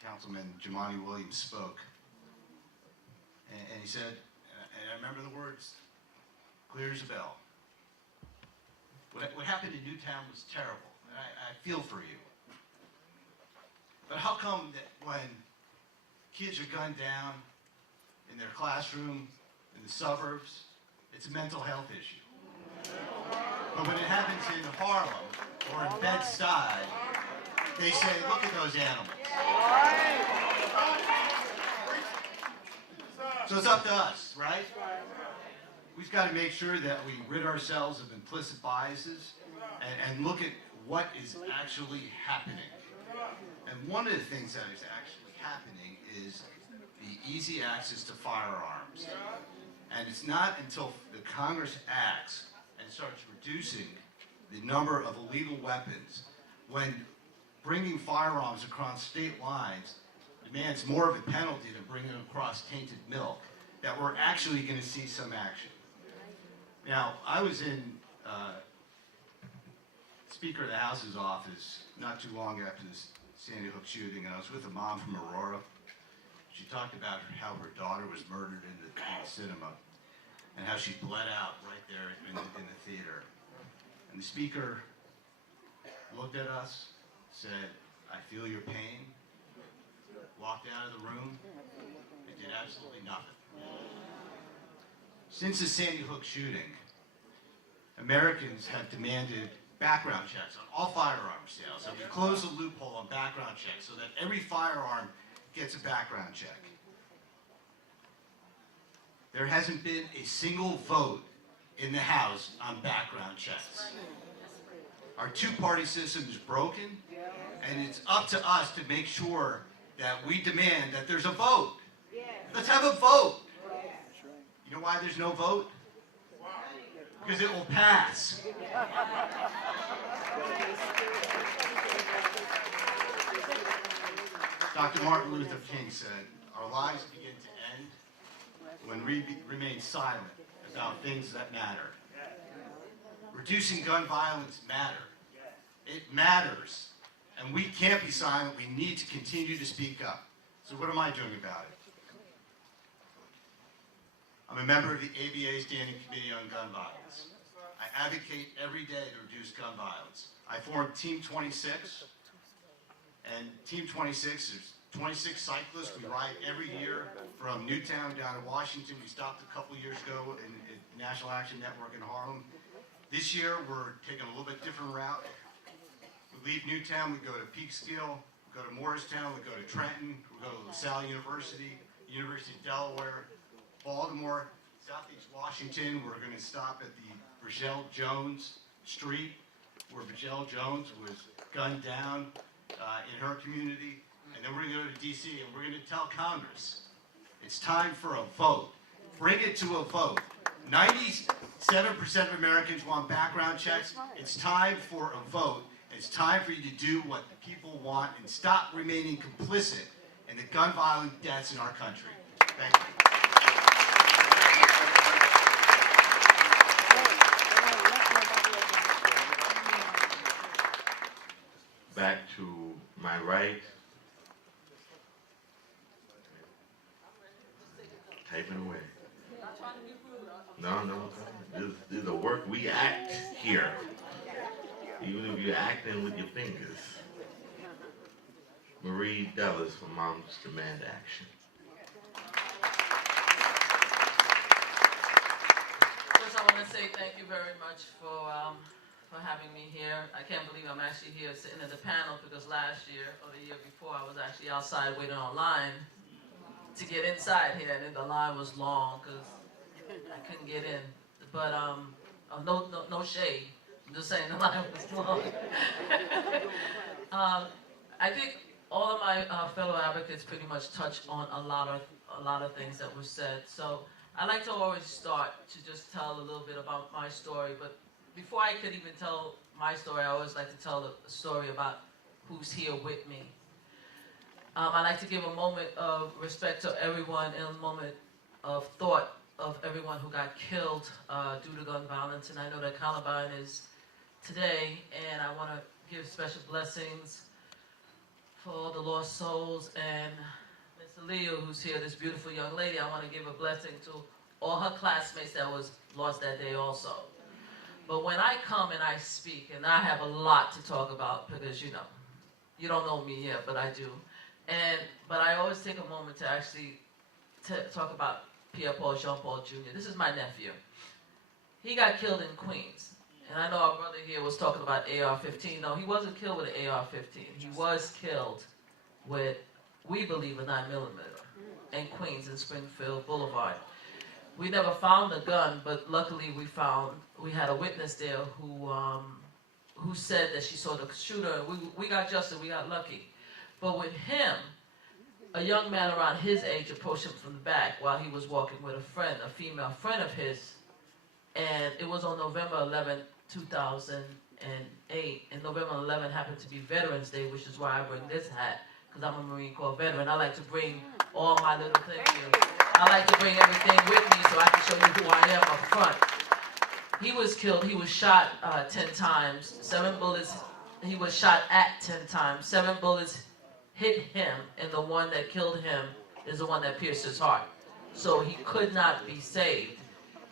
Councilman Jumaane Williams spoke. And he said, and I remember the words, clear as a bell. What happened in Newtown was terrible, and I feel for you. But how come that when kids are gunned down in their classroom, in the suburbs, it's a mental health issue? But when it happens in Harlem or in Bed-Stuy, they say, look at those animals. So it's up to us, right? We've got to make sure that we rid ourselves of implicit biases and look at what is actually happening. And one of the things that is actually happening is the easy access to firearms. And it's not until the Congress acts and starts reducing the number of illegal weapons, when bringing firearms across state lines demands more of a penalty than bringing them across tainted milk, that we're actually going to see some action. Now, I was in Speaker of the House's office not too long after this Sandy Hook shooting, and I was with a mom from Aurora. She talked about how her daughter was murdered in the cinema and how she bled out right there in the theater. And the speaker looked at us, said, I feel your pain, walked out of the room, and did absolutely nothing. Since the Sandy Hook shooting, Americans have demanded background checks on all firearm sales. And we closed the loophole on background checks so that every firearm gets a background check. There hasn't been a single vote in the House on background checks. Our two-party system is broken, and it's up to us to make sure that we demand that there's a vote. Let's have a vote. You know why there's no vote? Because it will pass. Dr. Martin Luther King said, our lives begin to end when we remain silent about things that matter. Reducing gun violence matters. It matters. And we can't be silent. We need to continue to speak up. So what am I doing about it? I'm a member of the ABA Standing Committee on Gun Violence. I advocate every day to reduce gun violence. I formed Team 26, and Team 26 is 26 cyclists. We ride every year from Newtown down to Washington. We stopped a couple years ago in National Action Network in Harlem. This year, we're taking a little bit different route. We leave Newtown, we go to Peekskill, we go to Morristown, we go to Trenton, we go to LaSalle University, University of Delaware, Baltimore, Southeast Washington. We're going to stop at the Bridgelle Jones Street, where Bridgelle Jones was gunned down in her community. And then we're going to go to D.C. and we're going to tell Congress, it's time for a vote. Bring it to a vote. 97% of Americans want background checks. It's time for a vote. It's time for you to do what the people want and stop remaining complicit in the gun violent deaths in our country. Thank you. Back to my right. Typing away. No. This is the work we act here. Even if you're acting with your fingers. Marie Dellis from Moms Demand Action. First, I want to say thank you very much for having me here. I can't believe I'm actually here sitting in the panel because last year or the year before I was actually outside waiting online to get inside here, and the line was long because I couldn't get in. But no shade. I'm just saying the line was long. I think all of my fellow advocates pretty much touched on a lot of things that were said. So I like to always start to just tell a little bit about my story. But before I could even tell my story, I always like to tell a story about who's here with me. I like to give a moment of respect to everyone and a moment of thought of everyone who got killed due to gun violence. And I know that Columbine is today, and I want to give special blessings for all the lost souls. And Mr. Leo, who's here, this beautiful young lady, I want to give a blessing to all her classmates that was lost that day also. But when I come and I speak, and I have a lot to talk about because, you know, you don't know me yet, but I do. But I always take a moment to actually talk about Pierre-Paul Jean-Paul Jr. This is my nephew. He got killed in Queens. And I know our brother here was talking about AR-15. No, he wasn't killed with an AR-15. He was killed with, we believe, a 9mm in Queens, in Springfield Boulevard. We never found the gun, but luckily we had a witness there who said that she saw the shooter. We got justice, we got lucky. But with him, a young man around his age approached him from the back while he was walking with a friend, a female friend of his. And it was on November 11, 2008. And November 11 happened to be Veterans Day, which is why I bring this hat, because I'm a Marine Corps veteran. I like to bring all my little things here. I like to bring everything with me so I can show you who I am up front. He was killed. He was shot 10 times. 7 bullets. He was shot at 10 times. 7 bullets hit him, and the one that killed him is the one that pierced his heart. So he could not be saved.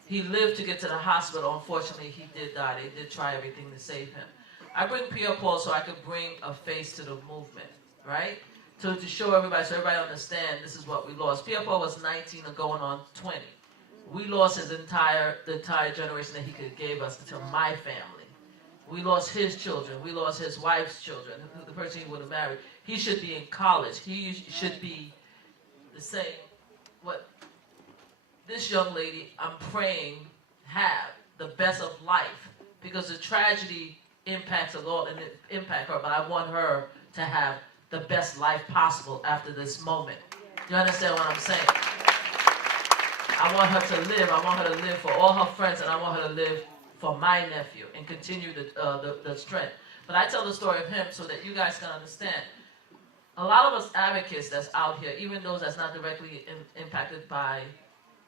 He lived to get to the hospital. Unfortunately, he did die. They did try everything to save him. I bring Pierre-Paul so I could bring a face to the movement, right? So to show everybody, so everybody understand this is what we lost. Pierre-Paul was 19 and going on 20. We lost the entire generation that he could gave us to my family. We lost his children. We lost his wife's children, the person he would have married. He should be in college. He should be the same, what this young lady, I'm praying, have the best of life, because the tragedy impacts a lot and it impact her, but I want her to have the best life possible after this moment. You understand what I'm saying? I want her to live. I want her to live for all her friends, and I want her to live for my nephew and continue the strength. But I tell the story of him so that you guys can understand. A lot of us advocates that's out here, even those that's not directly impacted by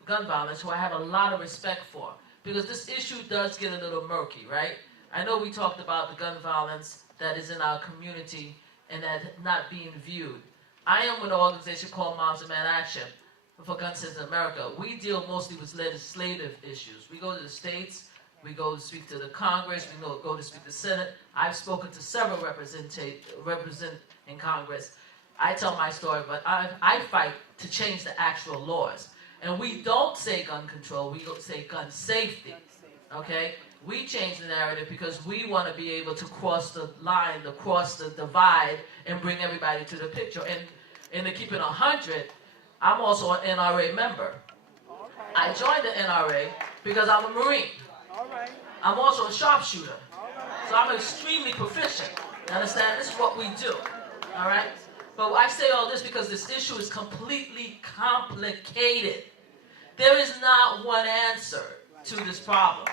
gun violence, who I have a lot of respect for, because this issue does get a little murky, right? I know we talked about the gun violence that is in our community and that not being viewed. I am with an organization called Moms Demand Action for Gun Safety in America. We deal mostly with legislative issues. We go to the states, we go to speak to the Congress, we go to speak to the Senate. I've spoken to several represent in Congress. I tell my story, but I fight to change the actual laws. And we don't say gun control, we say gun safety, okay? We change the narrative because we want to be able to cross the line, to cross the divide, and bring everybody to the picture. And to keep it 100, I'm also an NRA member. I joined the NRA because I'm a Marine. I'm also a sharpshooter. So I'm extremely proficient. You understand? This is what we do. All right? But I say all this because this issue is completely complicated. There is not one answer to this problem.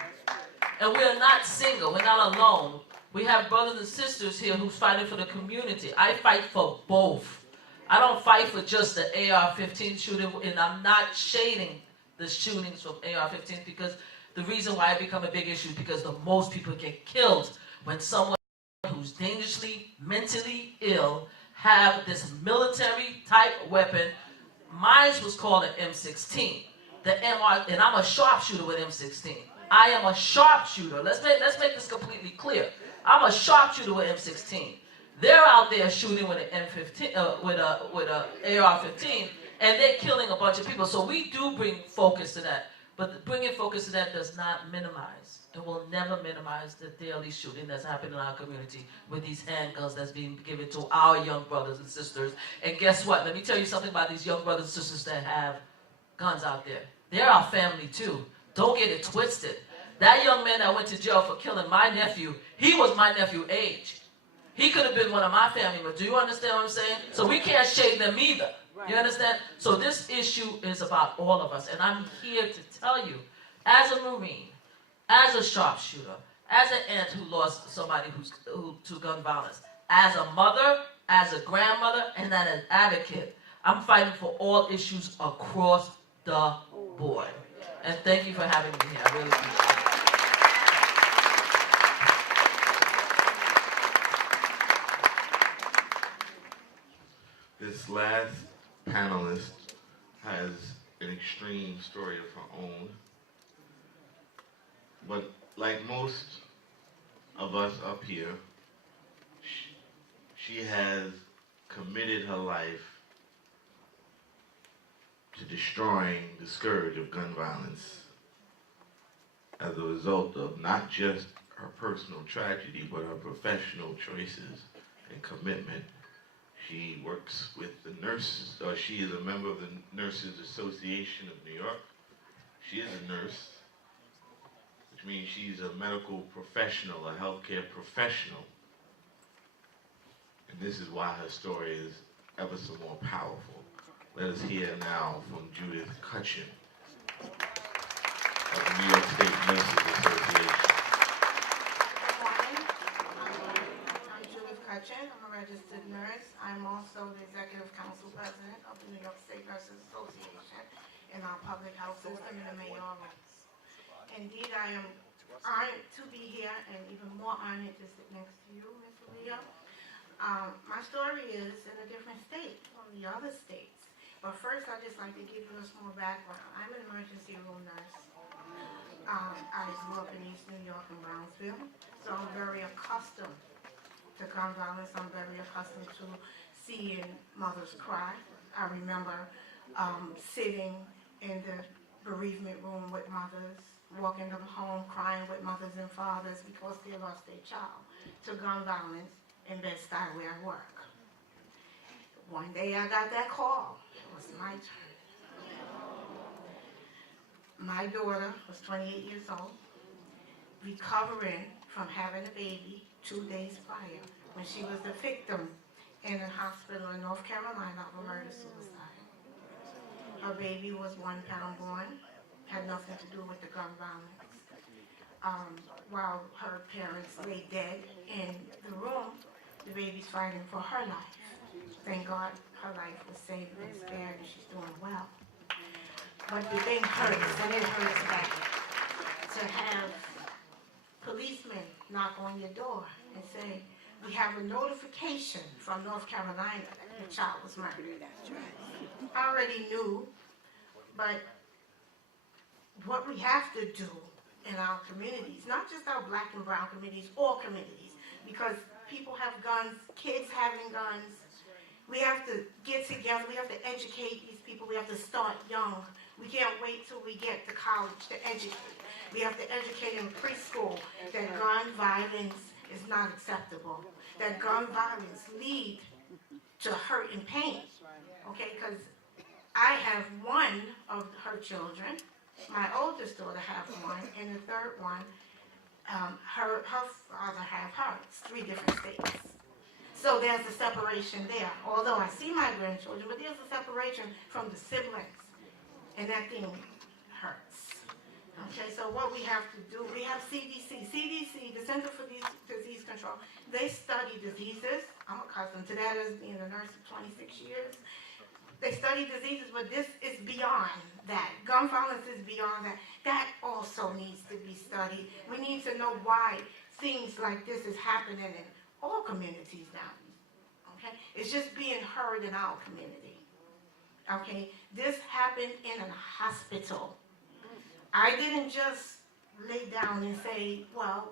And we are not single. We're not alone. We have brothers and sisters here who's fighting for the community. I fight for both. I don't fight for just the AR-15 shooting, and I'm not shading the shootings from AR-15 because the reason why it become a big issue is because the most people get killed when someone who's dangerously, mentally ill have this military type weapon. Mine was called an M16. The MR, and I'm a sharpshooter with M16. I am a sharpshooter. Let's make this completely clear. I'm a sharpshooter with M16. They're out there shooting with an M15, with a AR-15, and they're killing a bunch of people. So we do bring focus to that. But bringing focus to that does not minimize, and will never minimize the daily shooting that's happening in our community with these handguns that's being given to our young brothers and sisters. And guess what? Let me tell you something about these young brothers and sisters that have guns out there. They're our family too. Don't get it twisted. That young man that went to jail for killing my nephew, he was my nephew age. He could have been one of my family members. Do you understand what I'm saying? So we can't shame them either. You understand? So this issue is about all of us. And I'm here to tell you, as a Marine, as a sharpshooter, as an aunt who lost somebody who to gun violence, as a mother, as a grandmother, and as an advocate, I'm fighting for all issues across the board. And thank you for having me here. I really appreciate it. This last panelist has an extreme story of her own. But like most of us up here, she has committed her life to destroying the scourge of gun violence as a result of not just her personal tragedy, but her professional choices and commitment. She works with the nurses, or she is a member of the Nurses Association of New York. She is a nurse, which means she's a medical professional, a healthcare professional. And this is why her story is ever so more powerful. Let us hear now from Judith Cutchin of the New York State Nurses Association. Good morning. I'm Judith Cutchin. I'm a registered nurse. I'm also the Executive Council President of the New York State Nurses Association in our public health system in the mayoral. Indeed, I am honored to be here and even more honored to sit next to you, Ms. Leo. My story is in a different state from the other states. But first, I'd just like to give you a small background. I'm an emergency room nurse. I grew up in East New York and Brownsville, so I'm very accustomed to gun violence. I'm very accustomed to seeing mothers cry. I remember sitting in the bereavement room with mothers, walking them home crying with mothers and fathers because they lost their child to gun violence in Bed-Stuy where I work. One day I got that call. It was my turn. My daughter was 28 years old, recovering from having a baby 2 days prior when she was the victim in a hospital in North Carolina of a murder-suicide. Her baby was 1 pound born, had nothing to do with the gun violence. While her parents lay dead in the room, the baby's fighting for her life. Thank God her life was saved and spared and she's doing well. But the thing hurts, and it hurts bad, to have policemen knock on your door and say, we have a notification from North Carolina that your child was murdered. I already knew, but what we have to do in our communities, not just our black and brown communities, all communities, because people have guns, kids having guns. We have to get together, we have to educate these people, we have to start young. We can't wait till we get to college to educate. We have to educate in preschool that gun violence is not acceptable, that gun violence leads to hurt and pain, okay, because I have one of her children, my oldest daughter have one, and the third one, her father have hers, 3 different states. So there's a separation there. Although I see my grandchildren, but there's a separation from the siblings. And that thing hurts. Okay, so what we have to do, we have CDC. CDC, the Center for Disease Control, they study diseases. I'm accustomed to that as being a nurse for 26 years. They study diseases, but this is beyond that. Gun violence is beyond that. That also needs to be studied. We need to know why things like this is happening in all communities now. Okay? It's just being heard in our community. Okay? This happened in a hospital. I didn't just lay down and say, well,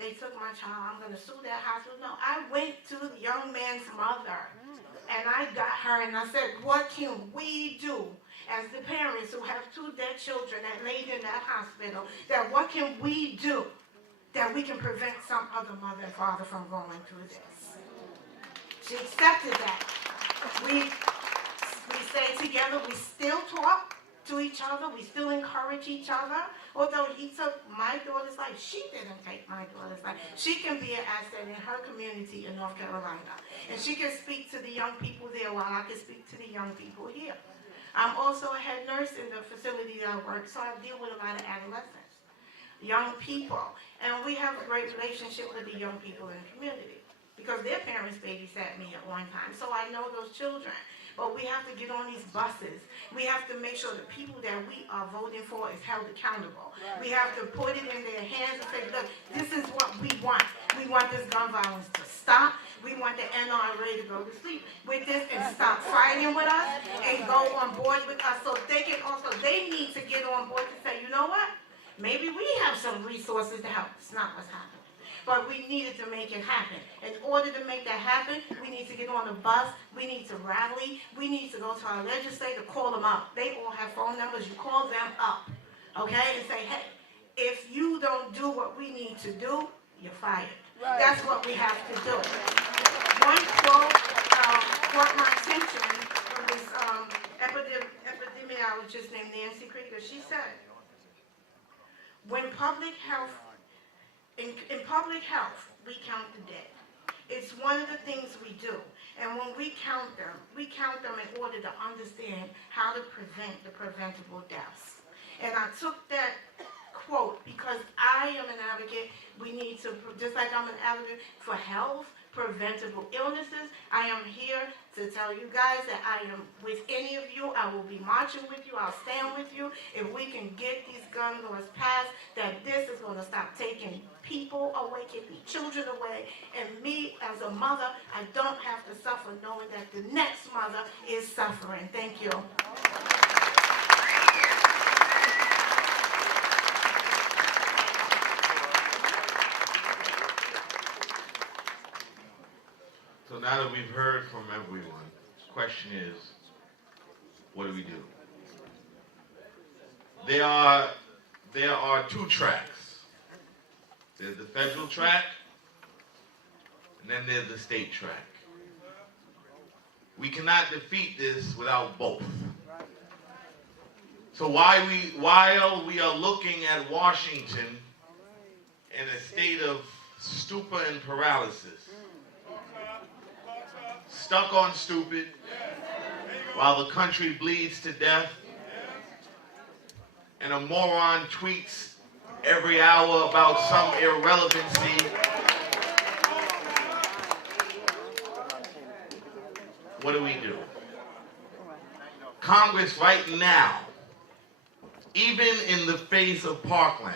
they took my child, I'm going to sue that hospital. No, I went to the young man's mother, and I got her, and I said, what can we do as the parents who have 2 dead children that laid in that hospital, that what can we do that we can prevent some other mother and father from going through this? She accepted that. We stay together, we still talk to each other, we still encourage each other. Although he took my daughter's life, she didn't take my daughter's life. She can be an asset in her community in North Carolina. And she can speak to the young people there while I can speak to the young people here. I'm also a head nurse in the facility that I work, so I deal with a lot of adolescents, young people. And we have a great relationship with the young people in the community because their parents babysat me at one time, so I know those children. But we have to get on these buses. We have to make sure the people that we are voting for is held accountable. We have to put it in their hands and say, look, this is what we want. We want this gun violence to stop. We want the NRA to go to sleep with this and stop fighting with us and go on board with us so they can also, they need to get on board to say, you know what? Maybe we have some resources to help. It's not what's happening. But we needed to make it happen. In order to make that happen, we need to get on the bus, we need to rally, we need to go to our legislator, call them up. They all have phone numbers, you call them up, okay? And say, hey, if you don't do what we need to do, you're fired. Right. That's what we have to do. One quote caught my attention from this epidemiologist named Nancy Krieger. She said, when public health In public health, we count the dead. It's one of the things we do. And when we count them in order to understand how to prevent the preventable deaths. And I took that quote because I am an advocate. We need to, just like I'm an advocate for health, preventable illnesses, I am here to tell you guys that I am with any of you. I will be marching with you. I'll stand with you. If we can get these gun laws passed, that this is going to stop taking people away, keeping children away. And me as a mother, I don't have to suffer knowing that the next mother is suffering. Thank you. So now that we've heard from everyone, the question is, what do we do? There are 2 tracks. There's the federal track, and then there's the state track. We cannot defeat this without both. So while we are looking at Washington in a state of stupor and paralysis, stuck on stupid, while the country bleeds to death, and a moron tweets every hour about some irrelevancy, what do? Congress right now, even in the face of Parkland,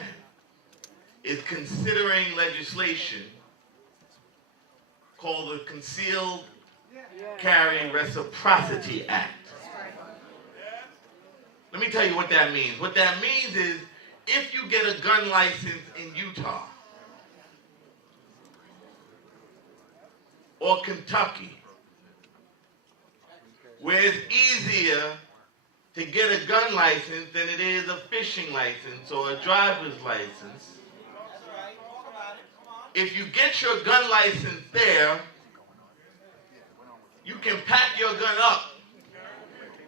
is considering legislation called the Concealed Carry Reciprocity Act. Let me tell you what that means. What that means is if you get a gun license in Utah or Kentucky, where it's easier to get a gun license than it is a fishing license or a driver's license, if you get your gun license there, you can pack your gun up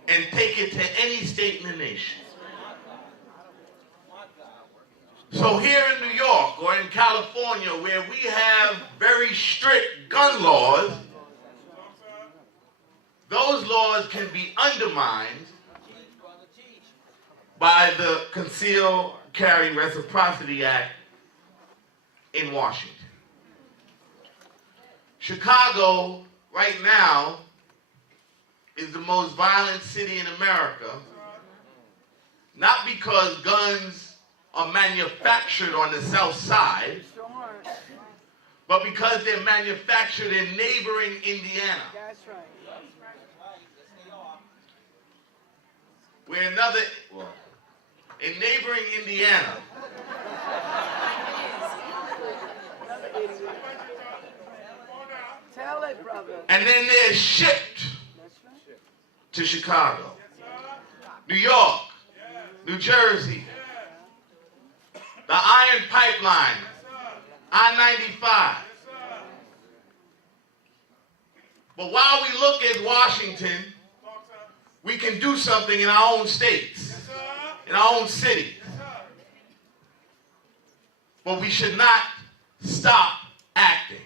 and take it to any state in the nation. So here in New York or in California, where we have very strict gun laws, those laws can be undermined by the Concealed Carry Reciprocity Act in Washington. Chicago, right now, is the most violent city in America, not because guns are manufactured on the south side, but because they're manufactured in neighboring Indiana. That's right. In neighboring Indiana, and then they're shipped to Chicago, New York, New Jersey, the Iron Pipeline, I-95. But while we look at Washington, we can do something in our own states, in our own cities. But we should not stop acting.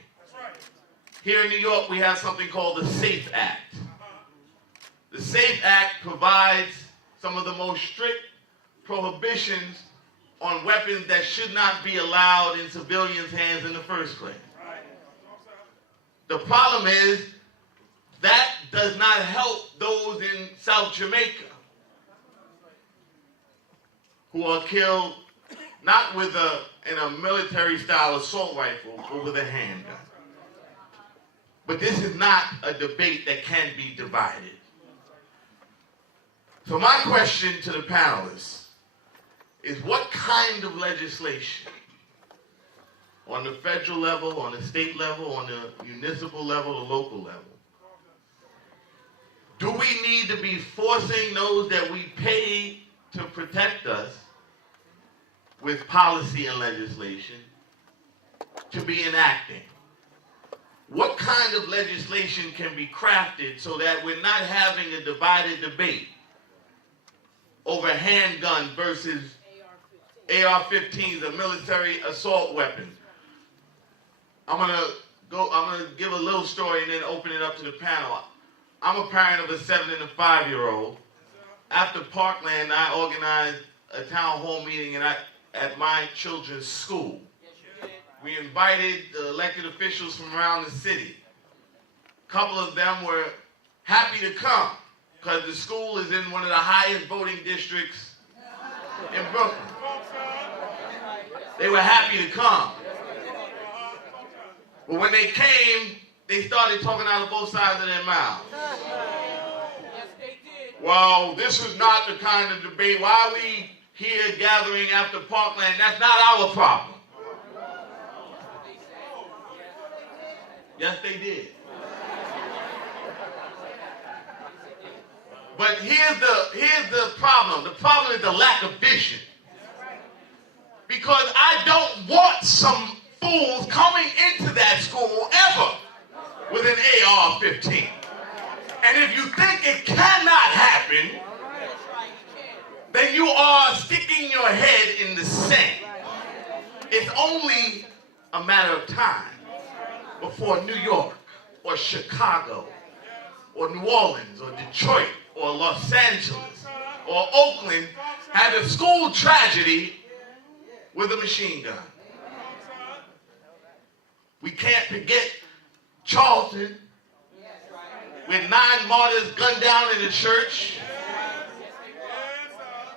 Here in New York, we have something called the SAFE Act. The SAFE Act provides some of the most strict prohibitions on weapons that should not be allowed in civilians' hands in the first place. The problem is that does not help those in South Jamaica who are killed not with in a military-style assault rifle, but with a handgun. But this is not a debate that can be divided. So my question to the panelists is, what kind of legislation on the federal level, on the state level, on the municipal level, or local level, do we need to be forcing those that we pay to protect us with policy and legislation to be enacting? What kind of legislation can be crafted so that we're not having a divided debate over handgun versus AR-15s, a military assault weapon? I'm gonna give a little story and then open it up to the panel. I'm a parent of a 7 and a 5-year-old. After Parkland, I organized a town hall meeting at my children's school. We invited the elected officials from around the city. A couple of them were happy to come because the school is in one of the highest voting districts in Brooklyn. They were happy to come. But when they came, they started talking out of both sides of their mouths. Well, this is not the kind of debate. Why are we here gathering after Parkland? That's not our problem. Yes, they did. But here's the problem. The problem is the lack of vision. Because I don't want some fools coming into that school ever with an AR-15. And if you think it cannot happen, then you are sticking your head in the sand. It's only a matter of time before New York or Chicago or New Orleans or Detroit or Los Angeles or Oakland had a school tragedy with a machine gun. We can't forget Charleston with 9 martyrs gunned down in the church.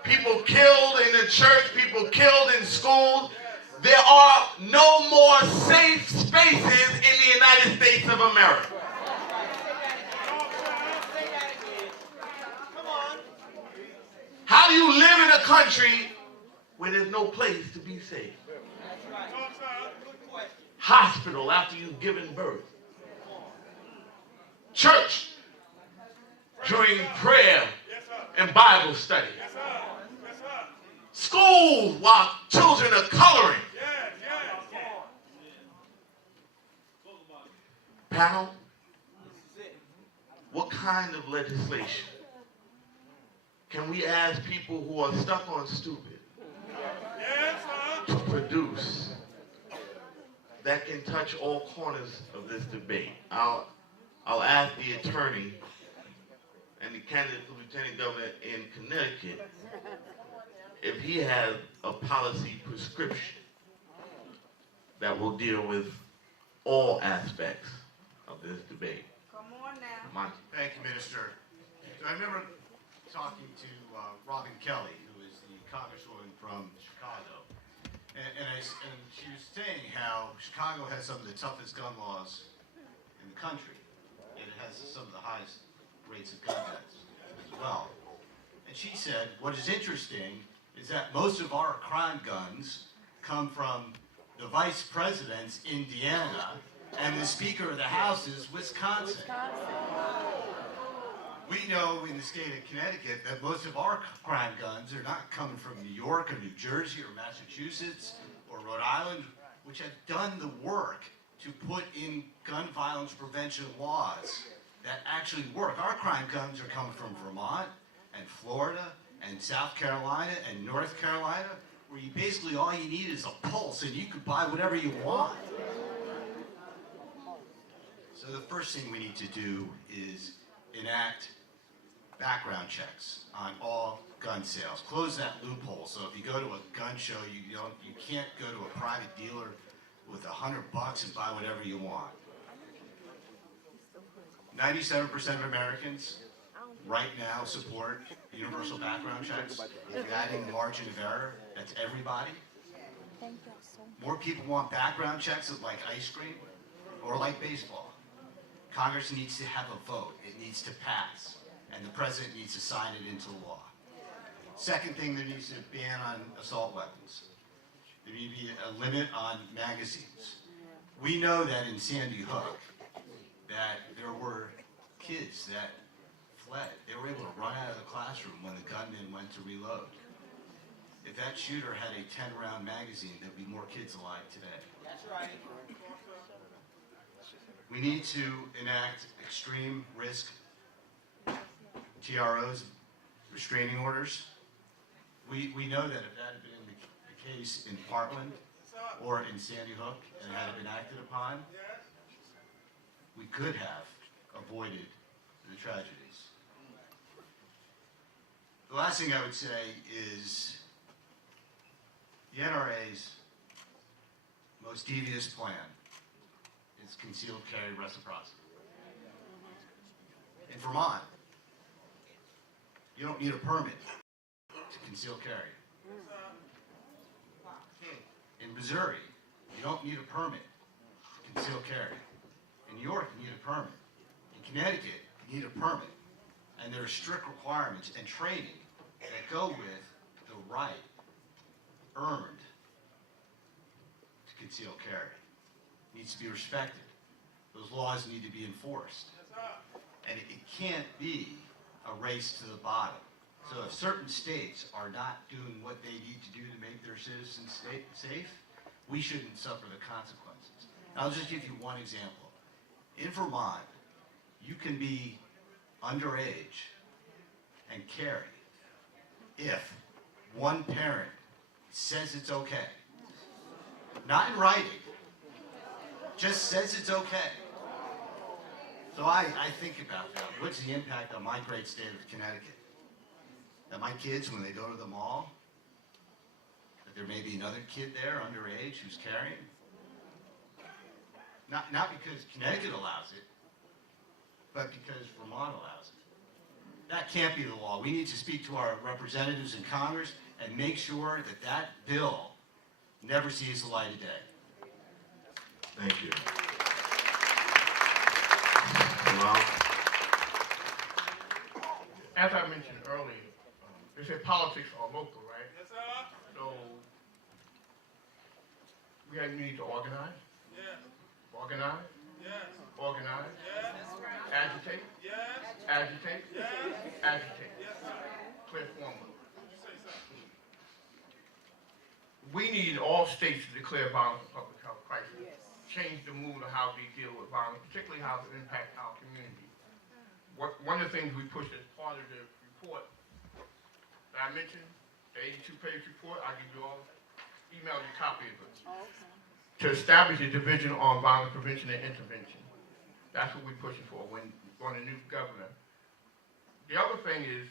People killed in the church, people killed in schools. There are no more safe spaces in the United States of America. How do you live in a country where there's no place to be safe? Hospital after you've given birth. Church during prayer and Bible study. Schools while children are coloring. Panel, what kind of legislation can we ask people who are stuck on stupid to produce that can touch all corners of this debate? I'll ask the attorney and the candidate for lieutenant governor in Connecticut if he has a policy prescription that will deal with all aspects of this debate. Come on now. Thank you, Minister. So I remember talking to Robin Kelly, who is the congresswoman from Chicago, and she was saying how Chicago has some of the toughest gun laws in the country, and it has some of the highest rates of gun deaths as well. And she said, what is interesting is that most of our crime guns come from the vice president's Indiana And the Speaker of the House is Wisconsin. We know in the state of Connecticut that most of our crime guns are not coming from New York or New Jersey or Massachusetts or Rhode Island, which have done the work to put in gun violence prevention laws that actually work. Our crime guns are coming from Vermont and Florida and South Carolina and North Carolina, where you basically all you need is a pulse and you can buy whatever you want. So the first thing we need to do is enact background checks on all gun sales. Close that loophole. So if you go to a gun show, you can't go to a private dealer with $100 and buy whatever you want. 97% of Americans right now support universal background checks. If you're adding the margin of error, that's everybody. More people want background checks that like ice cream or like baseball. Congress needs to have a vote. It needs to pass. And the president needs to sign it into law. Second thing, there needs to be a ban on assault weapons. There needs to be a limit on magazines. We know that in Sandy Hook, that there were kids that fled. They were able to run out of the classroom when the gunman went to reload. If that shooter had a 10-round magazine, there'd be more kids alive today. That's right. We need to enact extreme risk TROs, restraining orders. We know that if that had been the case in Parkland or in Sandy Hook and had it been acted upon, we could have avoided the tragedies. The last thing I would say is the NRA's most devious plan is concealed carry reciprocity. In Vermont, you don't need a permit to conceal carry. In Missouri, you don't need a permit to conceal carry. In New York, you need a permit. In Connecticut, you need a permit. And there are strict requirements and training that go with the right earned to conceal carry. It needs to be respected. Those laws need to be enforced. And it can't be a race to the bottom. So if certain states are not doing what they need to do to make their citizens safe, we shouldn't suffer the consequences. I'll just give you one example. In Vermont, you can be underage and carry if one parent says it's okay. Not in writing, just says it's okay. So I think about that. What's the impact on my great state of Connecticut? That my kids, when they go to the mall, that there may be another kid there underage who's carrying? Not because Connecticut allows it, but because Vermont allows it. That can't be the law. We need to speak to our representatives in Congress and make sure that that bill never sees the light of day. Thank you. Well, As I mentioned earlier, they say politics are local, right? Yes, sir. So we need to organize. Yes. Organize. Yes. Organize. Yes. Agitate. Yes. Agitate. Yes. Agitate. Yes, sir. Clear formula. We need all states to declare violence a public health crisis. Yes. Change the mood of how we deal with violence, particularly how it impacts our community. One of the things we pushed as part of the report that I mentioned, the 82-page report, I'll give you all, email you a copy of it. Okay. To establish a division on violence prevention and intervention. That's what we're pushing for when on a new governor. The other thing is,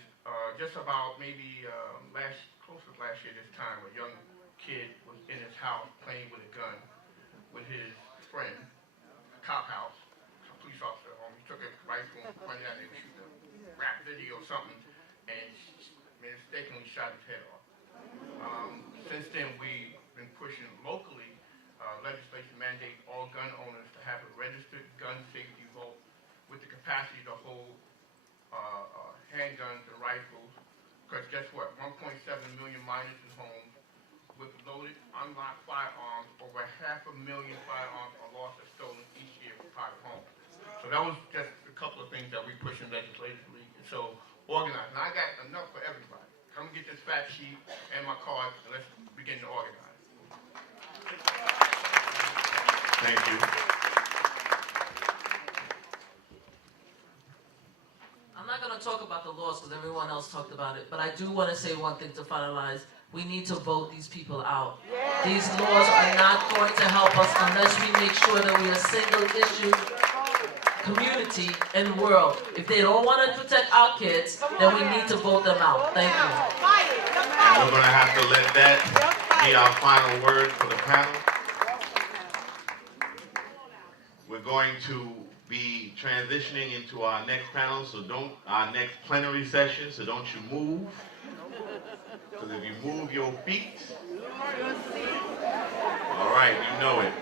just about maybe close to last year this time, a young kid was in his house playing with a gun with his friend, a cop house, a police officer home. He took a rifle and pointed at him and shoot him, rap video or something, and mistakenly shot his head off. Since then, we've been pushing locally legislation mandate all gun owners to have a registered gun safety vote with the capacity to hold handguns and rifles. Because guess what? 1.7 million minors in homes with loaded, unlocked firearms. Over 500,000 firearms are lost or stolen each that was just a couple of things that we pushing legislatively. So organize. Now I got enough for everybody. Come get this fact sheet and my card, and let's begin to organize. Thank you. I'm not going to talk about the laws because everyone else talked about it, but I do want to say one thing to finalize. We need to vote these people out. These laws are not going to help us unless we make sure that we are a single issue community in the world. If they don't want to protect our kids, then we need to vote them out. Thank you. And we're going to have to let that be our final word for the panel. We're going to be transitioning into our next panel, our next plenary session, so don't you move. Because if you move your feet, all right, you know it.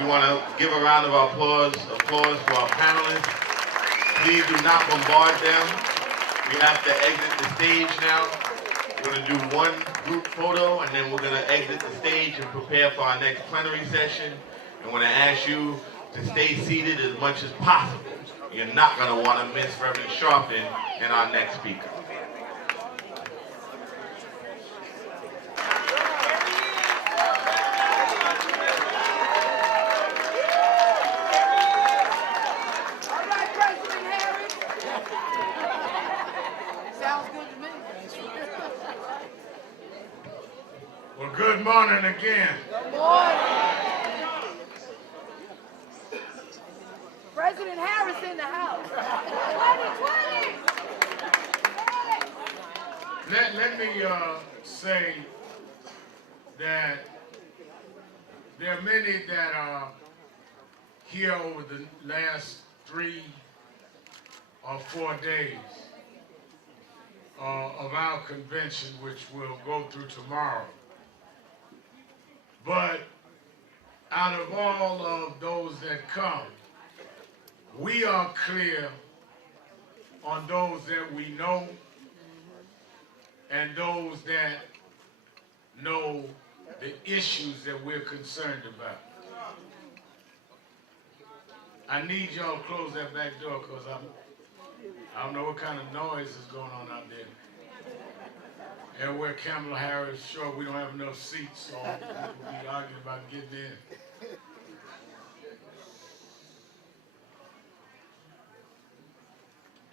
We want to give a round of applause to our panelists. Please do not bombard them. We have to exit the stage now. We're going to do one group photo, and then we're going to exit the stage and prepare for our next plenary session. I want to ask you to stay seated as much as possible. You're not going to want to miss Reverend Sharpton and our next speaker. Well, good morning again. Good morning. President Harris in the house. 2020. Let me say that there are many that are here over the last 3 or 4 days of our convention, which we'll go through tomorrow. But out of all of those that come, we are clear on those that we know and those that know the issues that we're concerned about. I need y'all to close that back door because I don't know what kind of noise is going on out there. And where Kamala Harris, sure, we don't have enough seats, so we'll be arguing about getting in.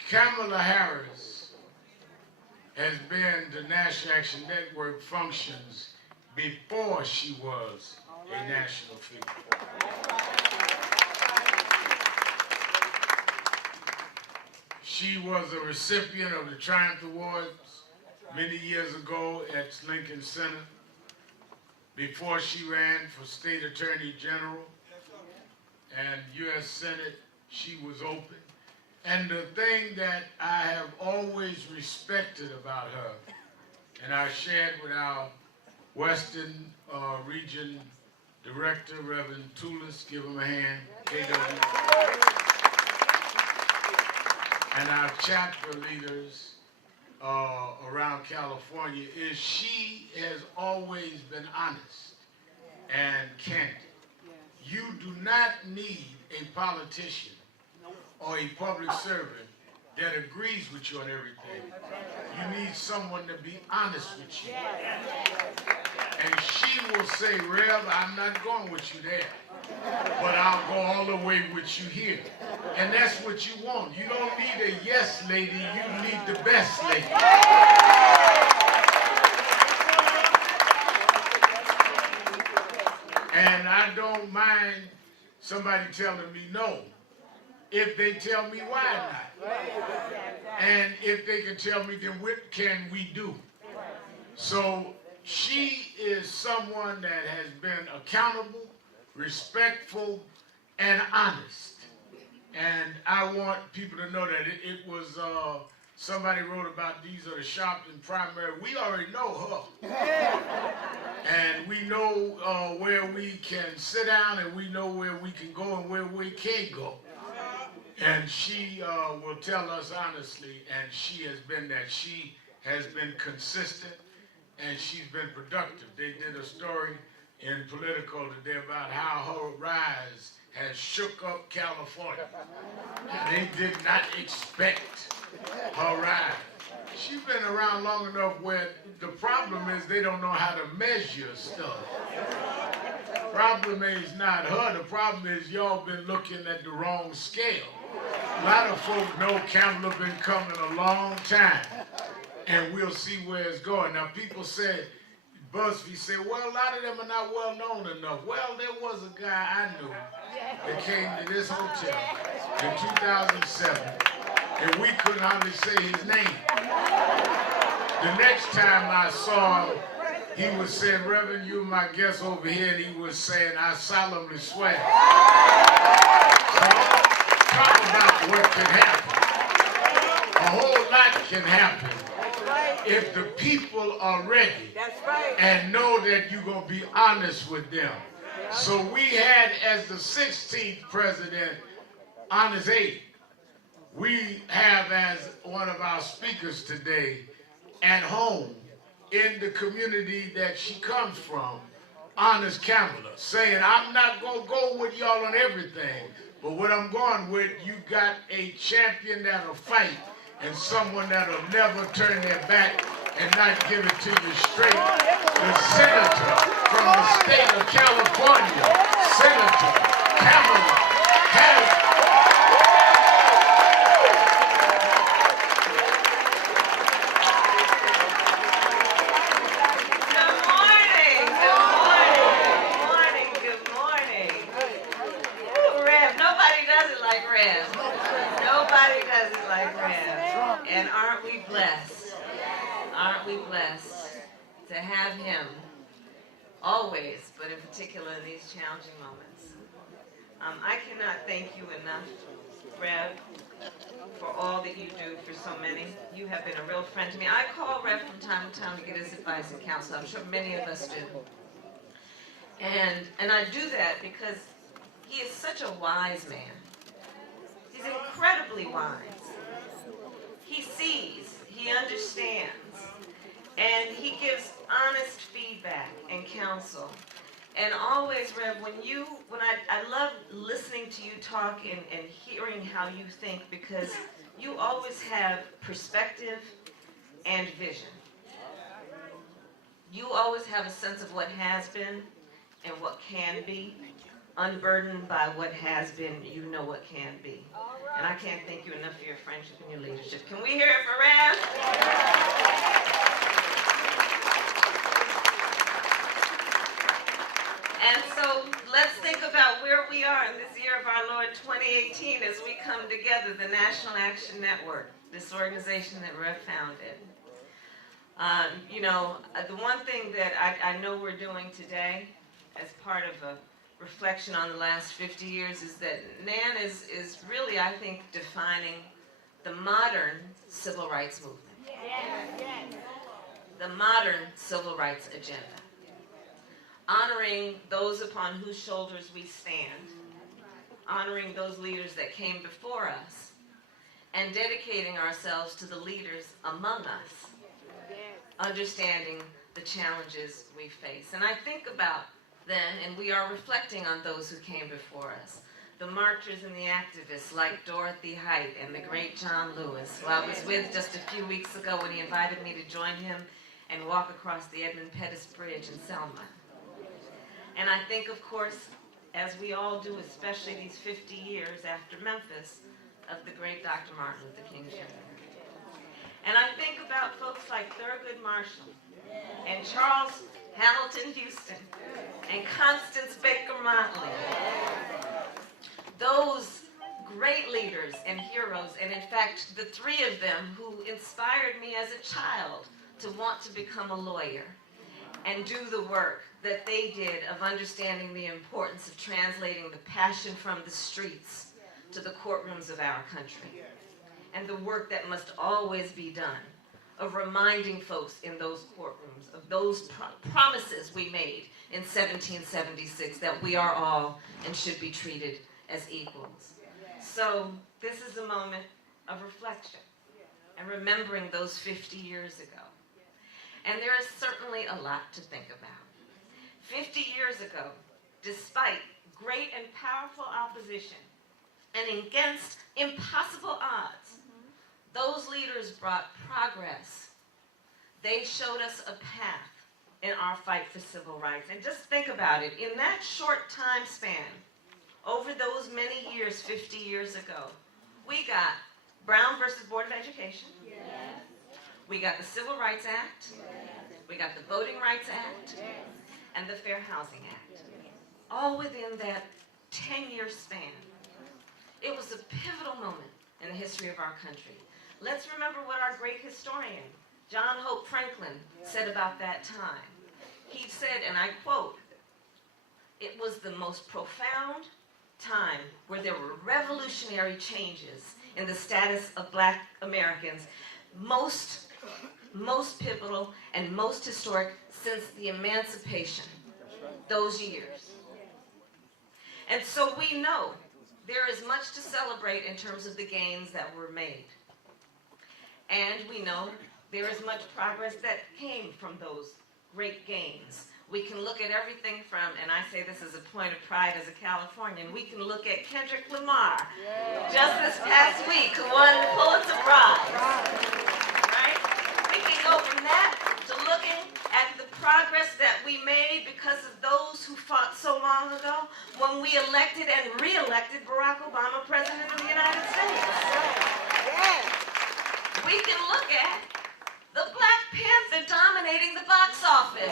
Kamala Harris has been the National Action Network functions before she was a national figure. She was a recipient of the Triumph Awards many years ago at Lincoln Center before she ran for State Attorney General and U.S. Senate. She was open. And the thing that I have always respected about her, and I shared with our Western Region Director, Reverend Toulis, give him a hand, KW, and our chapter leaders around California, is she has always been honest and candid. You do not need a politician or a public servant that agrees with you on everything. You need someone to be honest with you. And she will say, Rev, I'm not going with you there, but I'll go all the way with you here. And that's what you want. You don't need a yes lady, you need the best lady. And I don't mind somebody telling me no, if they tell me why not. And if they can tell me, then what can we do? So she is someone that has been accountable, respectful, and honest. And I want people to know that it was, somebody wrote about these are the Sharpton primary. We already know her. And we know where we can sit down, and we know where we can go and where we can't go. And she will tell us honestly, and she has been that. She has been consistent, and she's been productive. They did a story in Politico today about how her rise has that shook up California. And they did not expect her rise. She's been around long enough where the problem is they don't know how to measure stuff. Problem is not her, the problem is y'all been looking at the wrong scale. A lot of folk know Campbell been coming a long time, and we'll see where it's going. Now people said, BuzzFeed said, well, a lot of them are not well known enough. Well, there was a guy I knew that came to this hotel in 2007, and we couldn't hardly say his name. The next time I saw him, he was saying, Reverend, you're my guest over here, and he was saying, I solemnly swear. So, talk about what can happen. A whole lot can happen if the people are ready and know that you're going to be honest with them. So we had, as the 16th president, Honest Abe. We have as one of our speakers today, at home, in the community that she comes from, Honest Kamala, saying, I'm not going to go with y'all on everything, but what I'm going with, you got a champion that'll fight and someone that'll never turn their back and not give it to you straight. The senator from the state of California, Senator Kamala Harris. And aren't we blessed? Aren't we blessed to have him always, but in particular in these challenging moments? I cannot thank you enough, Rev, for all that you do for so many. You have been a real friend to me. I call Rev from time to time to get his advice and counsel. I'm sure many of us do. And I do that because he is such a wise man. He's incredibly wise. He sees, he understands, and he gives honest feedback and counsel. And always, Rev, when I love listening to you talk and hearing how you think, because you always have perspective and vision. You always have a sense of what has been and what can be. Unburdened by what has been, you know what can be. And I can't thank you enough for your friendship and your leadership. Can we hear it for Rev? And so let's think about where we are in this year of our Lord 2018 as we come together, the National Action Network, this organization that Rev founded. The one thing that I know we're doing today as part of a reflection on the last 50 years is that NAN is really, I think, defining the modern civil rights movement. The modern civil rights agenda. Honoring those upon whose shoulders we stand. Honoring those leaders that came before us. And dedicating ourselves to the leaders among us. Understanding the challenges we face. And I think about then, and we are reflecting on those who came before us. The marchers and the activists like Dorothy Height and the great John Lewis, who I was with just a few weeks ago when he invited me to join him and walk across the Edmund Pettus Bridge in Selma. And I think, of course, as we all do, especially these 50 years after Memphis, of the great Dr. Martin Luther King Jr. And I think about folks like Thurgood Marshall and Charles Hamilton Houston, and Constance Baker Motley. Those great leaders and heroes, and in fact, the three of them who inspired me as a child to want to become a lawyer and do the work that they did of understanding the importance of translating the passion from the streets to the courtrooms of our country, and the work that must always be done of reminding folks in those courtrooms of those promises we made in 1776 that we are all and should be treated as equals. So this is a moment of reflection and remembering those 50 years ago. And there is certainly a lot to think about. 50 years ago, despite great and powerful opposition and against impossible odds, those leaders brought progress. They showed us a path in our fight for civil rights. And just think about it. In that short time span, over those many years, 50 years ago, we got Brown versus Board of Education. Yes. We got the Civil Rights Act. Yes. We got the Voting Rights Act. Yes. And the Fair Housing Act. All within that 10-year span. It was a pivotal moment in the history of our country. Let's remember what our great historian, John Hope Franklin, said about that time. He said, and I quote, "It was the most profound time where there were revolutionary changes in the status of Black Americans, most pivotal and most historic since the emancipation, those years." And so we know there is much to celebrate in terms of the gains that were made. And we know there is much progress that came from those great gains. We can look at everything from, and I say this as a point of pride as a Californian, we can look at Kendrick Lamar, just this past week, who won the Pulitzer Prize. Right? We can go from that to looking at the progress that we made because of those who fought so long ago when we elected and re-elected Barack Obama President of the United States. We can look at the Black Panther dominating the box office.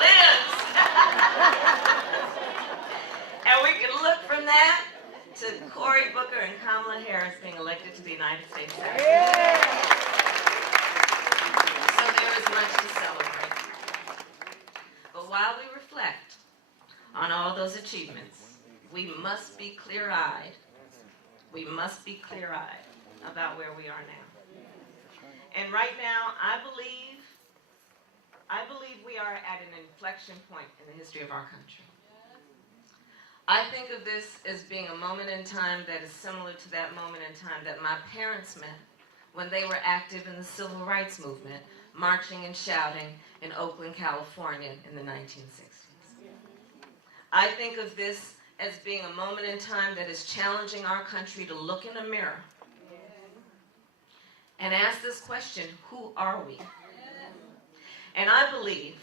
Lives. And we can look from that to Cory Booker and Kamala Harris being elected to the United States Senate. So there is much to celebrate. But while we reflect on all those achievements, we must be clear-eyed. We must be clear-eyed about where we are now. And right now, I believe we are at an inflection point in the history of our country. I think of this as being a moment in time that is similar to that moment in time that my parents met when they were active in the civil rights movement, marching and shouting in Oakland, California in the 1960s. I think of this as being a moment in time that is challenging our country to look in a mirror and ask this question, who are we? And I believe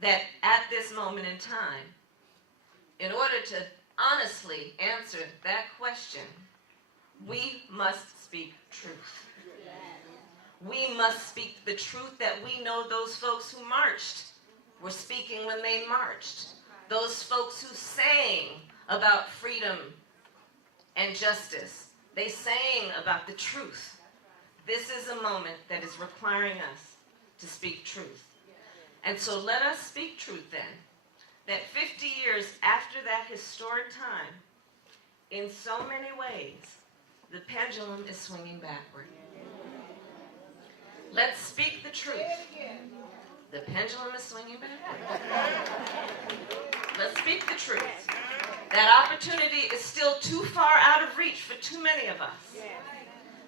that at this moment in time, in order to honestly answer that question, we must speak truth. We must speak the truth that we know those folks who marched were speaking when they marched. Those folks who sang about freedom and justice. They sang about the truth. This is a moment that is requiring us to speak truth. And so let us speak truth then, that 50 years after that historic time, in so many ways, the pendulum is swinging backward. Let's speak the truth. The pendulum is swinging backward. Let's speak the truth. That opportunity is still too far out of reach for too many of us.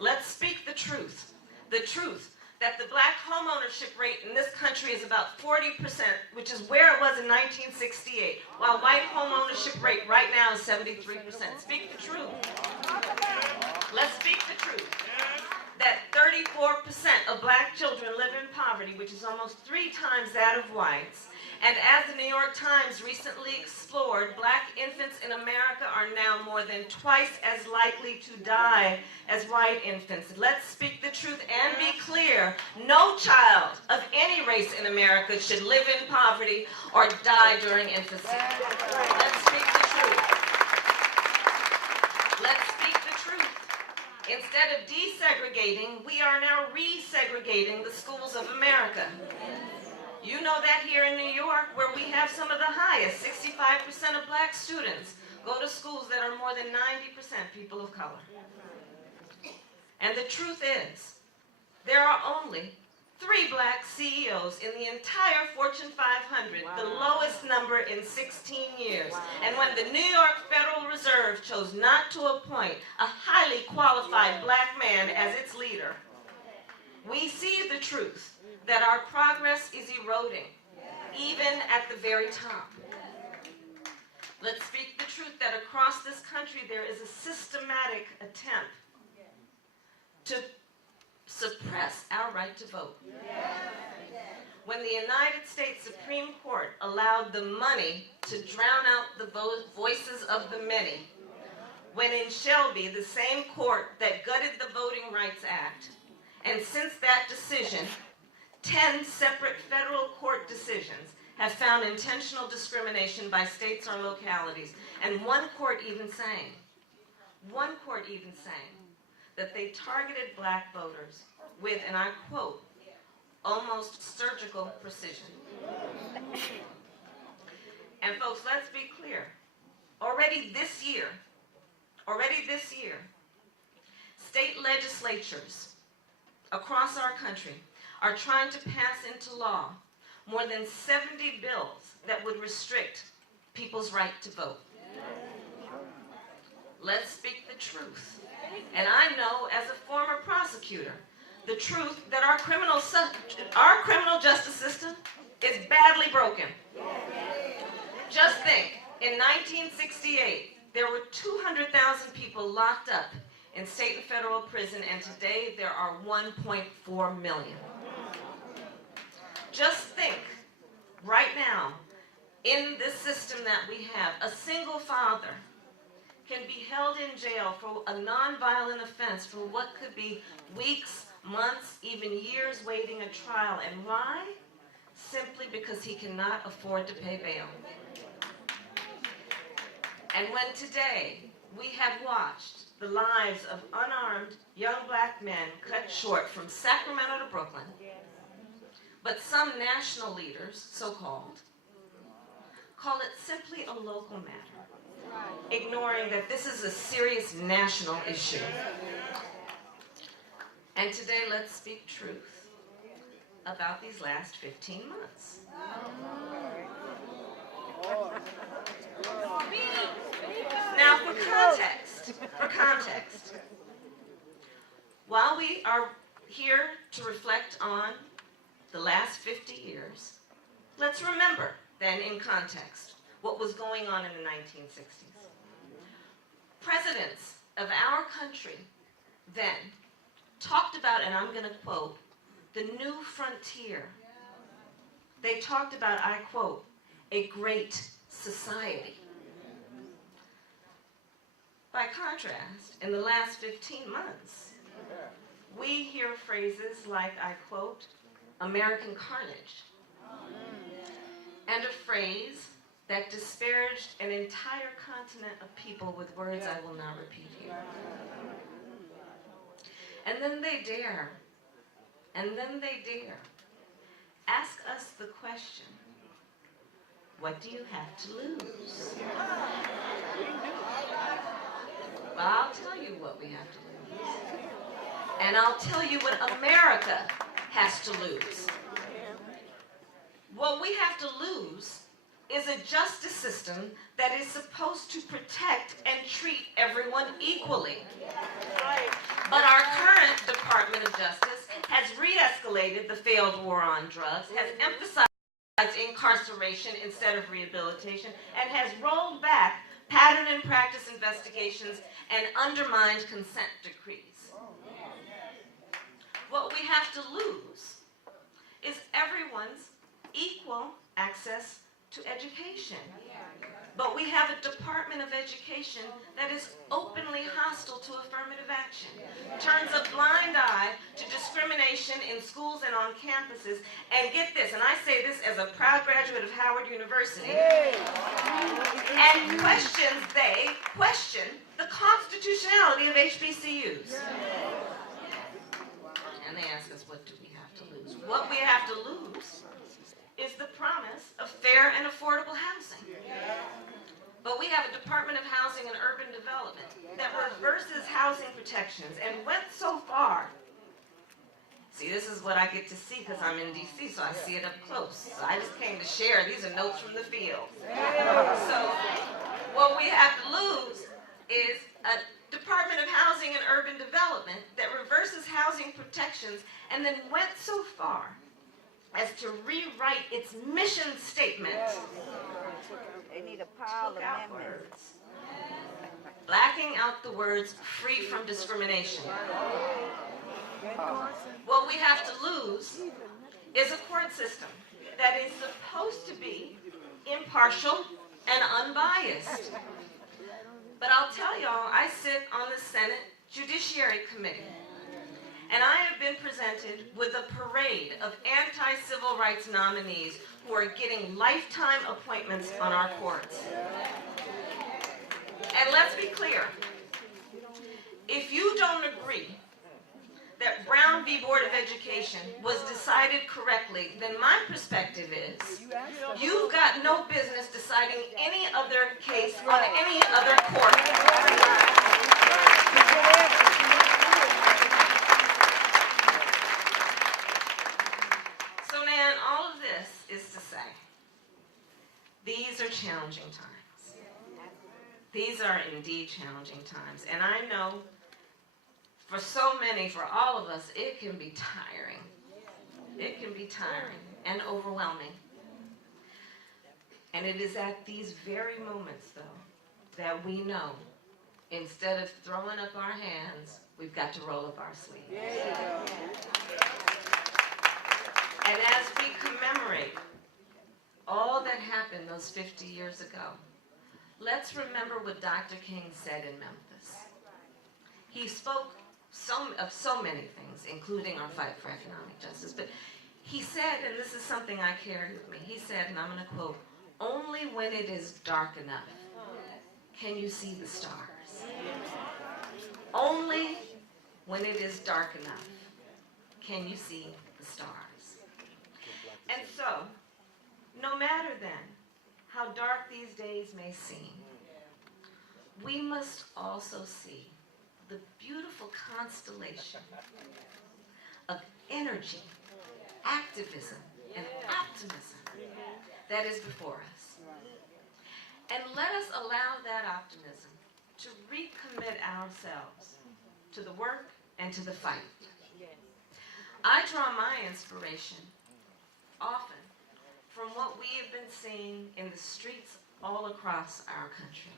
Let's speak the truth. The truth that the Black homeownership rate in this country is about 40%, which is where it was in 1968, while white homeownership rate right now is 73%. Speak the truth. Let's speak the truth. That 34% of Black children live in poverty, which is almost 3 times that of whites. And as the New York Times recently explored, Black infants in America are now more than twice as likely to die as white infants. Let's speak the truth and be clear. No child of any race in America should live in poverty or die during infancy. Let's speak the truth. Let's speak the truth. Instead of desegregating, we are now resegregating the schools of America. You know that here in New York, where we have some of the highest, 65% of Black students go to schools that are more than 90% people of color. And the truth is, there are only 3 Black CEOs in the entire Fortune 500, the lowest number in 16 years. And when the New York Federal Reserve chose not to appoint a highly qualified Black man as its leader, We see the truth that our progress is eroding, even at the very top. Let's speak the truth that across this country there is a systematic attempt to suppress our right to vote. When the United States Supreme Court allowed the money to drown out the voices of the many, when in Shelby, the same court that gutted the Voting Rights Act, and since that decision, 10 separate federal court decisions have found intentional discrimination by states or localities, and one court even saying that they targeted black voters with, and I quote, almost surgical precision. And folks, let's be clear. Already this year, state legislatures across our country are trying to pass into law more than 70 bills that would restrict people's right to vote. Let's speak the truth. And I know, as a former prosecutor, the truth that our criminal justice system is badly broken. Just think, in 1968, there were 200,000 people locked up in state and federal prison, and today there are 1.4 million. Just think, right now, in this system that we have, a single father can be held in jail for a nonviolent offense for what could be weeks, months, even years waiting a trial. And why? Simply because he cannot afford to pay bail. And when today we have watched the lives of unarmed young black men cut short from Sacramento to Brooklyn, but some national leaders, so-called, call it simply a local matter, ignoring that this is a serious national issue. And today, let's speak truth about these last 15 months. Now, for context, while we are here to reflect on the last 50 years, let's remember then in context what was going on in the 1960s. Presidents of our country then talked about, and I'm going to quote, the new frontier. They talked about, I quote, a great society. By contrast, in the last 15 months, we hear phrases like, I quote, American carnage, and a phrase that disparaged an entire continent of people with words I will not repeat here. And then they dare ask us the question, what do you have to lose? Well, I'll tell you what we have to lose. And I'll tell you what America has to lose. What we have to lose is a justice system that is supposed to protect and treat everyone equally. But our current Department of Justice has re-escalated the failed war on drugs, has emphasized incarceration instead of rehabilitation, and has rolled back pattern and practice investigations and undermined consent decrees. What we have to lose is everyone's equal access to education. But we have a Department of Education that is openly hostile to affirmative action, turns a blind eye to discrimination in schools and on campuses, and get this, and I say this as a proud graduate of Howard University, and question the constitutionality of HBCUs. And they ask us, what do we have to lose? What we have to lose is the promise of fair and affordable housing. But we have a Department of Housing and Urban Development that reverses housing protections and went so far. See, this is what I get to see because I'm in DC, so I see it up close. So I just came to share. These are notes from the field. So what we have to lose is a Department of Housing and Urban Development that reverses housing protections and then went so far as to rewrite its mission statement. They need a pile Took out amendment. words, blacking out the words free from discrimination. What we have to lose is a court system that is supposed to be impartial and unbiased. But I'll tell y'all, I sit on the Senate Judiciary Committee, and I have been presented with a parade of anti-civil rights nominees who are getting lifetime appointments on our courts. And let's be clear, if you don't agree that Brown v. Board of Education was decided correctly, then my perspective is you've got no business deciding any other case on any other court. So, Nan, all of this is to say, these are challenging times. These are indeed challenging times. And I know for so many, for all of us, it can be tiring. It can be tiring and overwhelming. And it is at these very moments, though, that we know, instead of throwing up our hands, we've got to roll up our sleeves. And as we commemorate all that happened those 50 years ago, let's remember what Dr. King said in Memphis. He spoke of so many things, including our fight for economic justice. But he said, and this is something I carry with me, he said, and I'm going to quote, "Only when it is dark enough can you see the stars. Only when it is dark enough can you see the stars." And so, no matter then how dark these days may seem, we must also see the beautiful constellation of energy, activism, and optimism that is before us. And let us allow that optimism to recommit ourselves to the work and to the fight. I draw my inspiration often from what we have been seeing in the streets all across our country.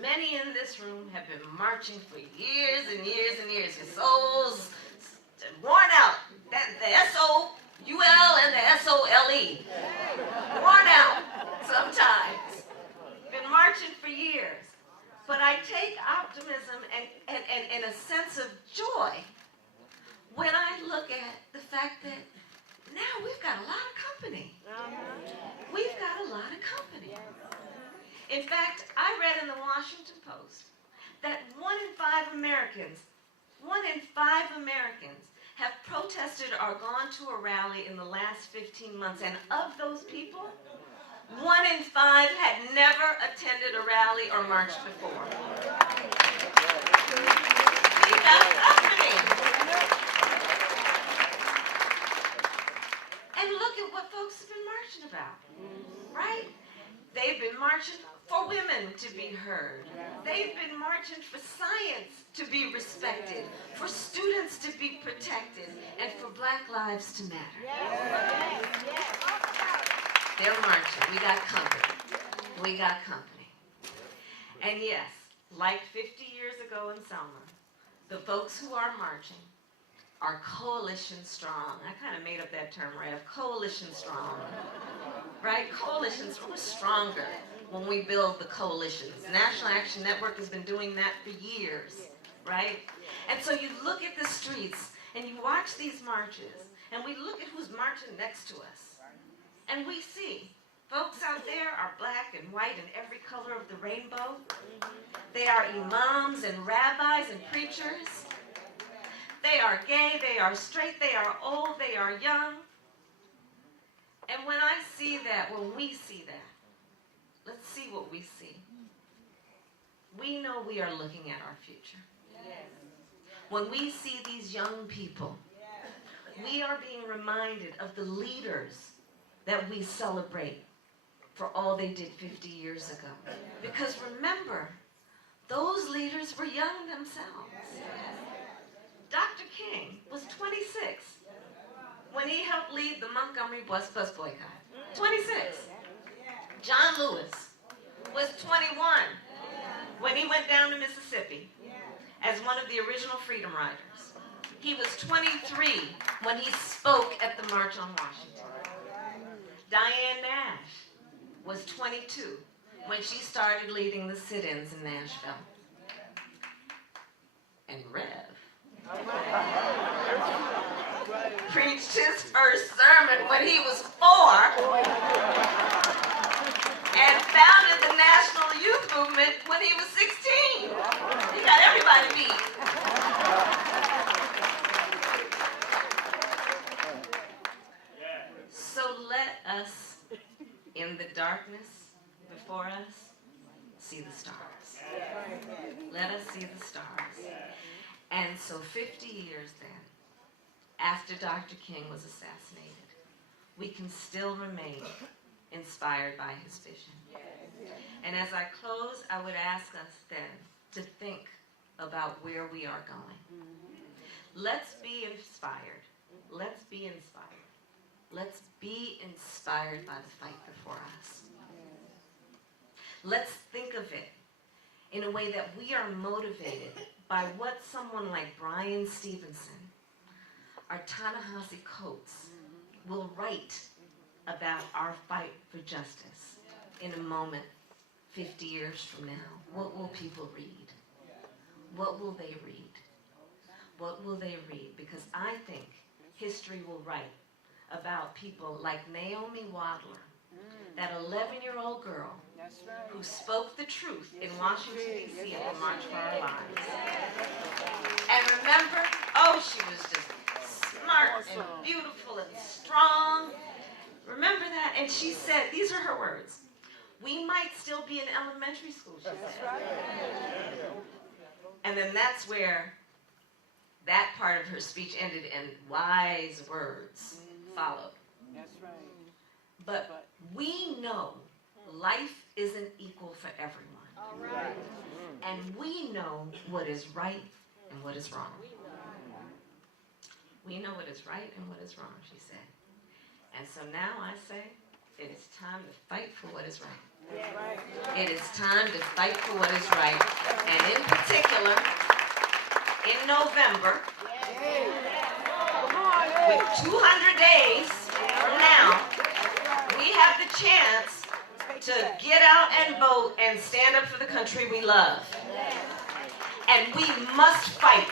Many in this room have been marching for years and years and years. Your souls worn out. The S-O-U-L and the S-O-L-E. Worn out sometimes. Been marching for years. But I take optimism and a sense of joy when I look at the fact that now we've got a lot of company. We've got a lot of company. In fact, I read in the Washington Post that 1 in 5 Americans have protested or gone to a rally in the last 15 months. And of those people, 1 in 5 had never attended a rally or marched before. We got company. And look at what folks have been marching about, right? They've been marching for women to be heard. They've been marching for science to be respected, for students to be protected, and for Black lives to matter. They're marching. We got company. We got company. And yes, like 50 years ago in Selma, the folks who are marching are coalition strong. I kind of made up that term, right? Of coalition strong. Right? Coalitions, we're stronger when we build the coalitions. National Action Network has been doing that for years, right? And so you look at the streets and you watch these marches and we look at who's marching next to us. And we see folks out there are black and white and every color of the rainbow. They are imams and rabbis and preachers. They are gay, they are straight, they are old, they are young. And when I see that, when we see that, let's see what we see. We know we are looking at our future. When we see these young people, we are being reminded of the leaders that we celebrate for all they did 50 years ago. Because remember, those leaders were young themselves. Dr. King was 26 when he helped lead the Montgomery bus boycott. 26. John Lewis was 21 when he went down to Mississippi as one of the original Freedom Riders. He was 23 when he spoke at the March on Washington. Diane Nash was 22 when she started leading the sit-ins in Nashville. And Rev preached his first sermon when he was 4 and founded the National Youth Movement when he was 16. He got everybody beat. So let us, in the darkness before us, see the stars. Let us see the stars. And so 50 years then, after Dr. King was assassinated, we can still remain inspired by his vision. And as I close, I would ask us then to think about where we are going. Let's be inspired. Let's be inspired. Let's be inspired by the fight before us. Let's think of it in a way that we are motivated by what someone like Brian Stevenson or Ta-Nehisi Coates will write about our fight for justice in a moment 50 years from now. What will people read? What will they read? What will they read? Because I think history will write about people like Naomi Wadler, that 11-year-old girl who spoke the truth in Washington, D.C. at the March for Our Lives. And remember, she was just smart and beautiful and strong. Remember that? And she said, these are her words, "We might still be in elementary school," she said. And then that's where that part of her speech ended, and wise words followed. That's right. But we know life isn't equal for everyone. All right. And we know what is right and what is wrong. We know what is right and what is wrong, she said. And so now I say, it is time to fight for what is right. That's right. It is time to fight for what is right. And in particular, in November, with 200 days from now, we have the chance to get out and vote and stand up for the country we love. And we must fight.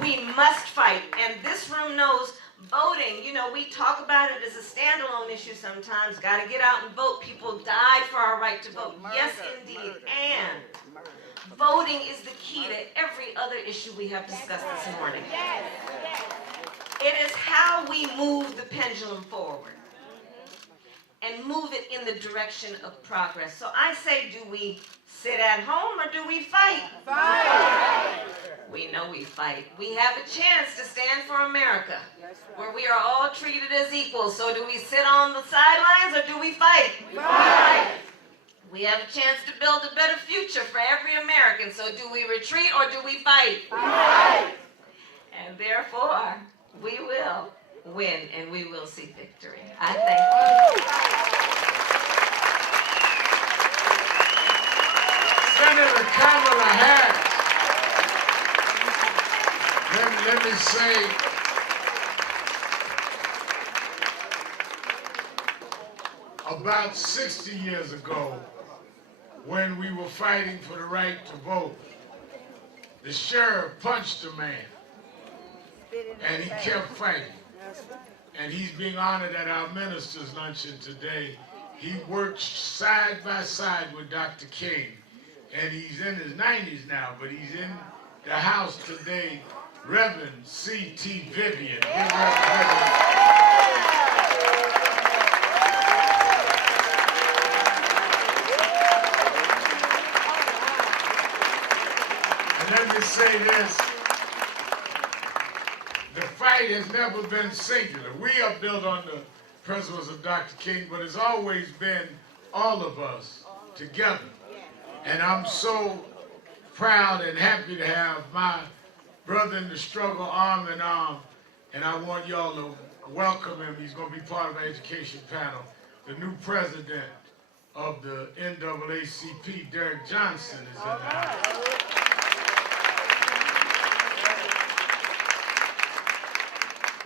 We must fight. And this room knows voting, we talk about it as a standalone issue sometimes. Got to get out and vote. People died for our right to vote. Yes, indeed. And voting is the key to every other issue we have discussed this morning. It is how we move the pendulum forward and move it in the direction of progress. So I say, do we sit at home or do we fight? Fight! We know we fight. We have a chance to stand for America, where we are all treated as equals. So do we sit on the sidelines or do we fight? Fight! We have a chance to build a better future for every American. So do we retreat or do we fight? Fight! And therefore, we will win and we will see victory. I thank you. Senator Kamala Harris. Let me say, about 60 years ago, when we were fighting for the right to vote, the sheriff punched a man, and he kept fighting. And he's being honored at our minister's luncheon today. He worked side by side with Dr. King, and he's in his 90s now, but he's in the house today, Reverend C.T. Vivian. Give Reverend Vivian. And let me say this. The fight has never been singular. We are built on the principles of Dr. King, but it's always been all of us together. And I'm so proud and happy to have my brother in the struggle arm in arm, and I want y'all to welcome him. He's going to be part of our education panel. The new president of the NAACP, Derek Johnson, is in the house.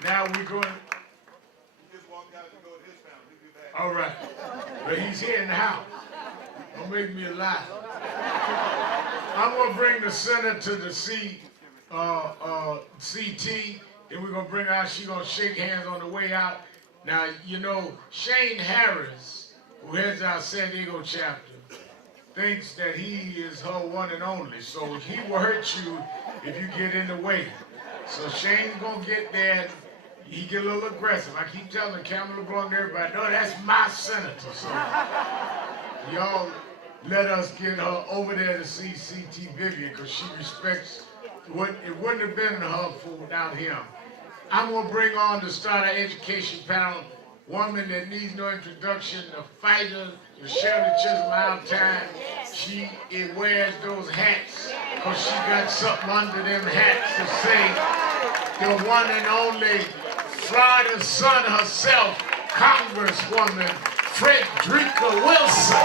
Now we're going. He just walked out to go to his family. He'll be back. All right, but he's here in the house. Don't make me a liar. I'm gonna bring the senator to the CT, and we're gonna bring her out. She's gonna shake hands on the way out. Now, you know, Shane Harris, who heads our San Diego chapter, thinks that he is her one and only. So he will hurt you if you get in the way. So Shane's gonna get there. He get a little aggressive. I keep telling Kamala LeBlanc and everybody, no, that's my senator. So y'all let us get her over there to see CT Vivian, because she respects what it wouldn't have been her without him. I'm going to bring on to start our education panel, woman that needs no introduction, a fighter, the Shirley Chisholm out of time. She wears those hats because she got something under them hats to say. The one and only Florida Sun herself, Congresswoman Frederica Wilson.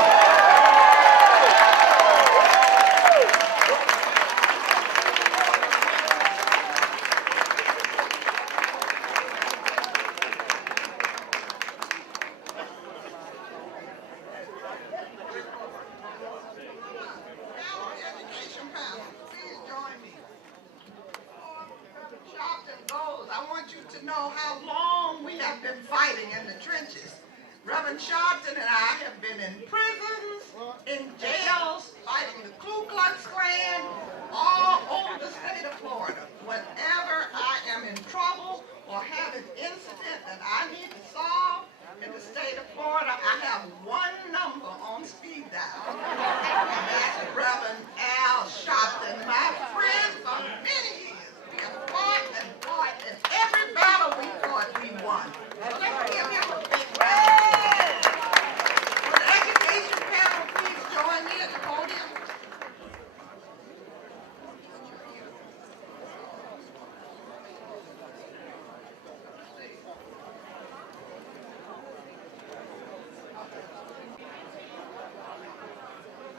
Reverend Sharpton and I have been in prisons, in jails, fighting the Ku Klux Klan, all over the state of Florida. Whenever I am in trouble or have an incident that I need to solve in the state of Florida, I have one number on speed dial. And that's Reverend Al Sharpton, my friend for many years. We have fought, and every battle we fought, we won. So let's give him a big round.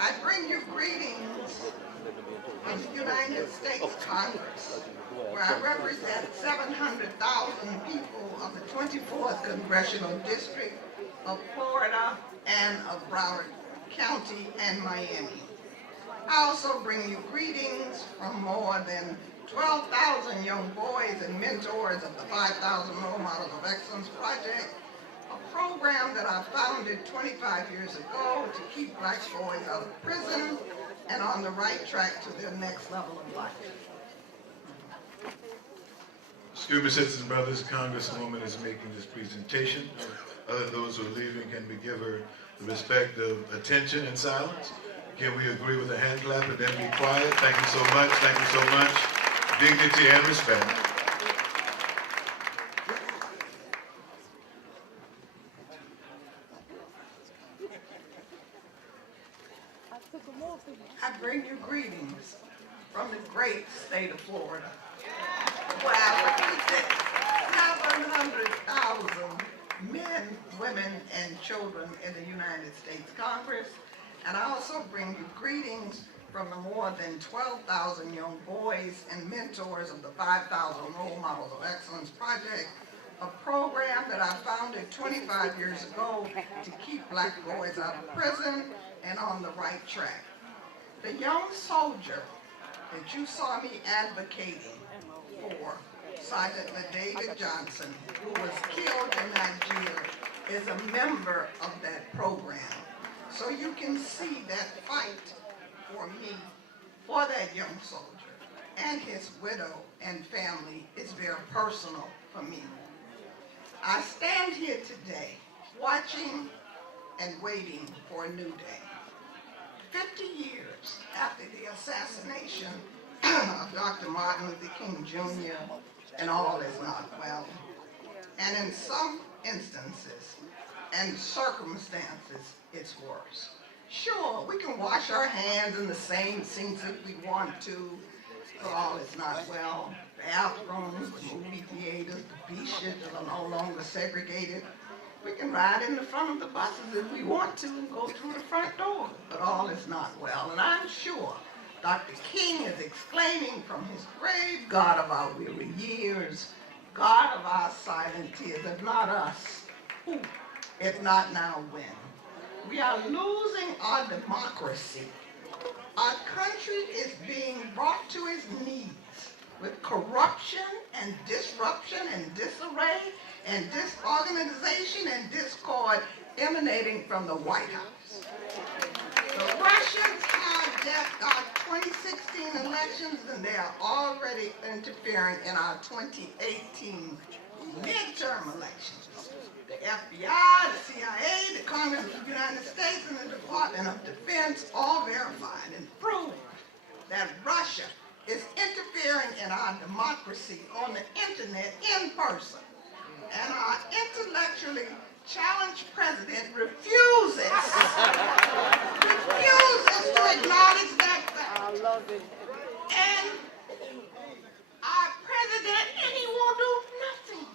I bring you greetings from the United States Congress, where I represent 700,000 people of the 24th Congressional District of Florida and of Broward County and Miami. I also bring you greetings from more than 12,000 young boys and mentors of the 5,000 Role Models of Excellence Project, a program that I founded 25 years ago to keep black boys out of prison and on the right track to their next level of life. Excuse me, citizens, brothers, Congresswoman is making this presentation. Other than those who are leaving, can we give her the respect of attention and silence? Can we agree with a hand clap and then be quiet? Thank you so much, thank you so much. Dignity and respect. I bring you greetings from the great state of Florida, where I represent 700,000 men, women, and children in the United States Congress. And I also bring you greetings from the more than 12,000 young boys and mentors of the 5,000 Role Models of Excellence Project, a program that I founded 25 years ago to keep black boys out of prison and on the right track. The young soldier that you saw me advocating for, Sergeant David Johnson, who was killed in Nigeria, is a member of that program. So you can see that fight for me, for that young soldier, and his widow and family is very personal for me. I stand here today watching and waiting for a new day. 50 years after the assassination of Dr. Martin Luther King Jr., and all is not well. And in some instances and circumstances, it's worse. Sure, we can wash our hands in the same sinks if we want to, but all is not well. Bathrooms, the movie theaters, the beaches are no longer segregated. We can ride in the front of the buses if we want to and go through the front door, but all is not well. And I'm sure Dr. King is exclaiming from his grave, God of our weary years, God of our silent tears, if not us, who, if not now, when? We are losing our democracy. Our country is being brought to its knees with corruption and disruption and disarray and disorganization and discord emanating from the White House. The Russians hijacked our 2016 elections and they are already interfering in our 2018 midterm elections. The FBI, the CIA, the Congress of the United States, and the Department of Defense all verified and proved that Russia is interfering in our democracy on the internet in person. And our intellectually challenged president refuses to acknowledge that fact. I love it. And our president, and he won't do nothing.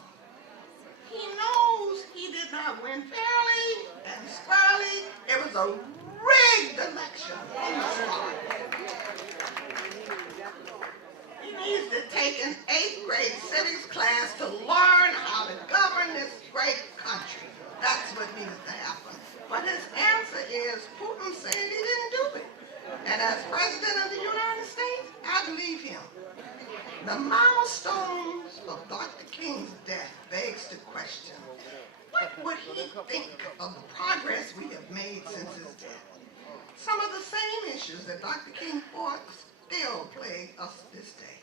He knows he did not win fairly and squarely. It was a rigged election from the start. He needs to take an 8th grade civics class to learn how to govern this great country. That's what needs to happen. But his answer is, Putin said he didn't do it. And as President of the United States, I believe him. The milestones of Dr. King's death begs the question, what would he think of the progress we have made since his death? Some of the same issues that Dr. King fought still plague us this day.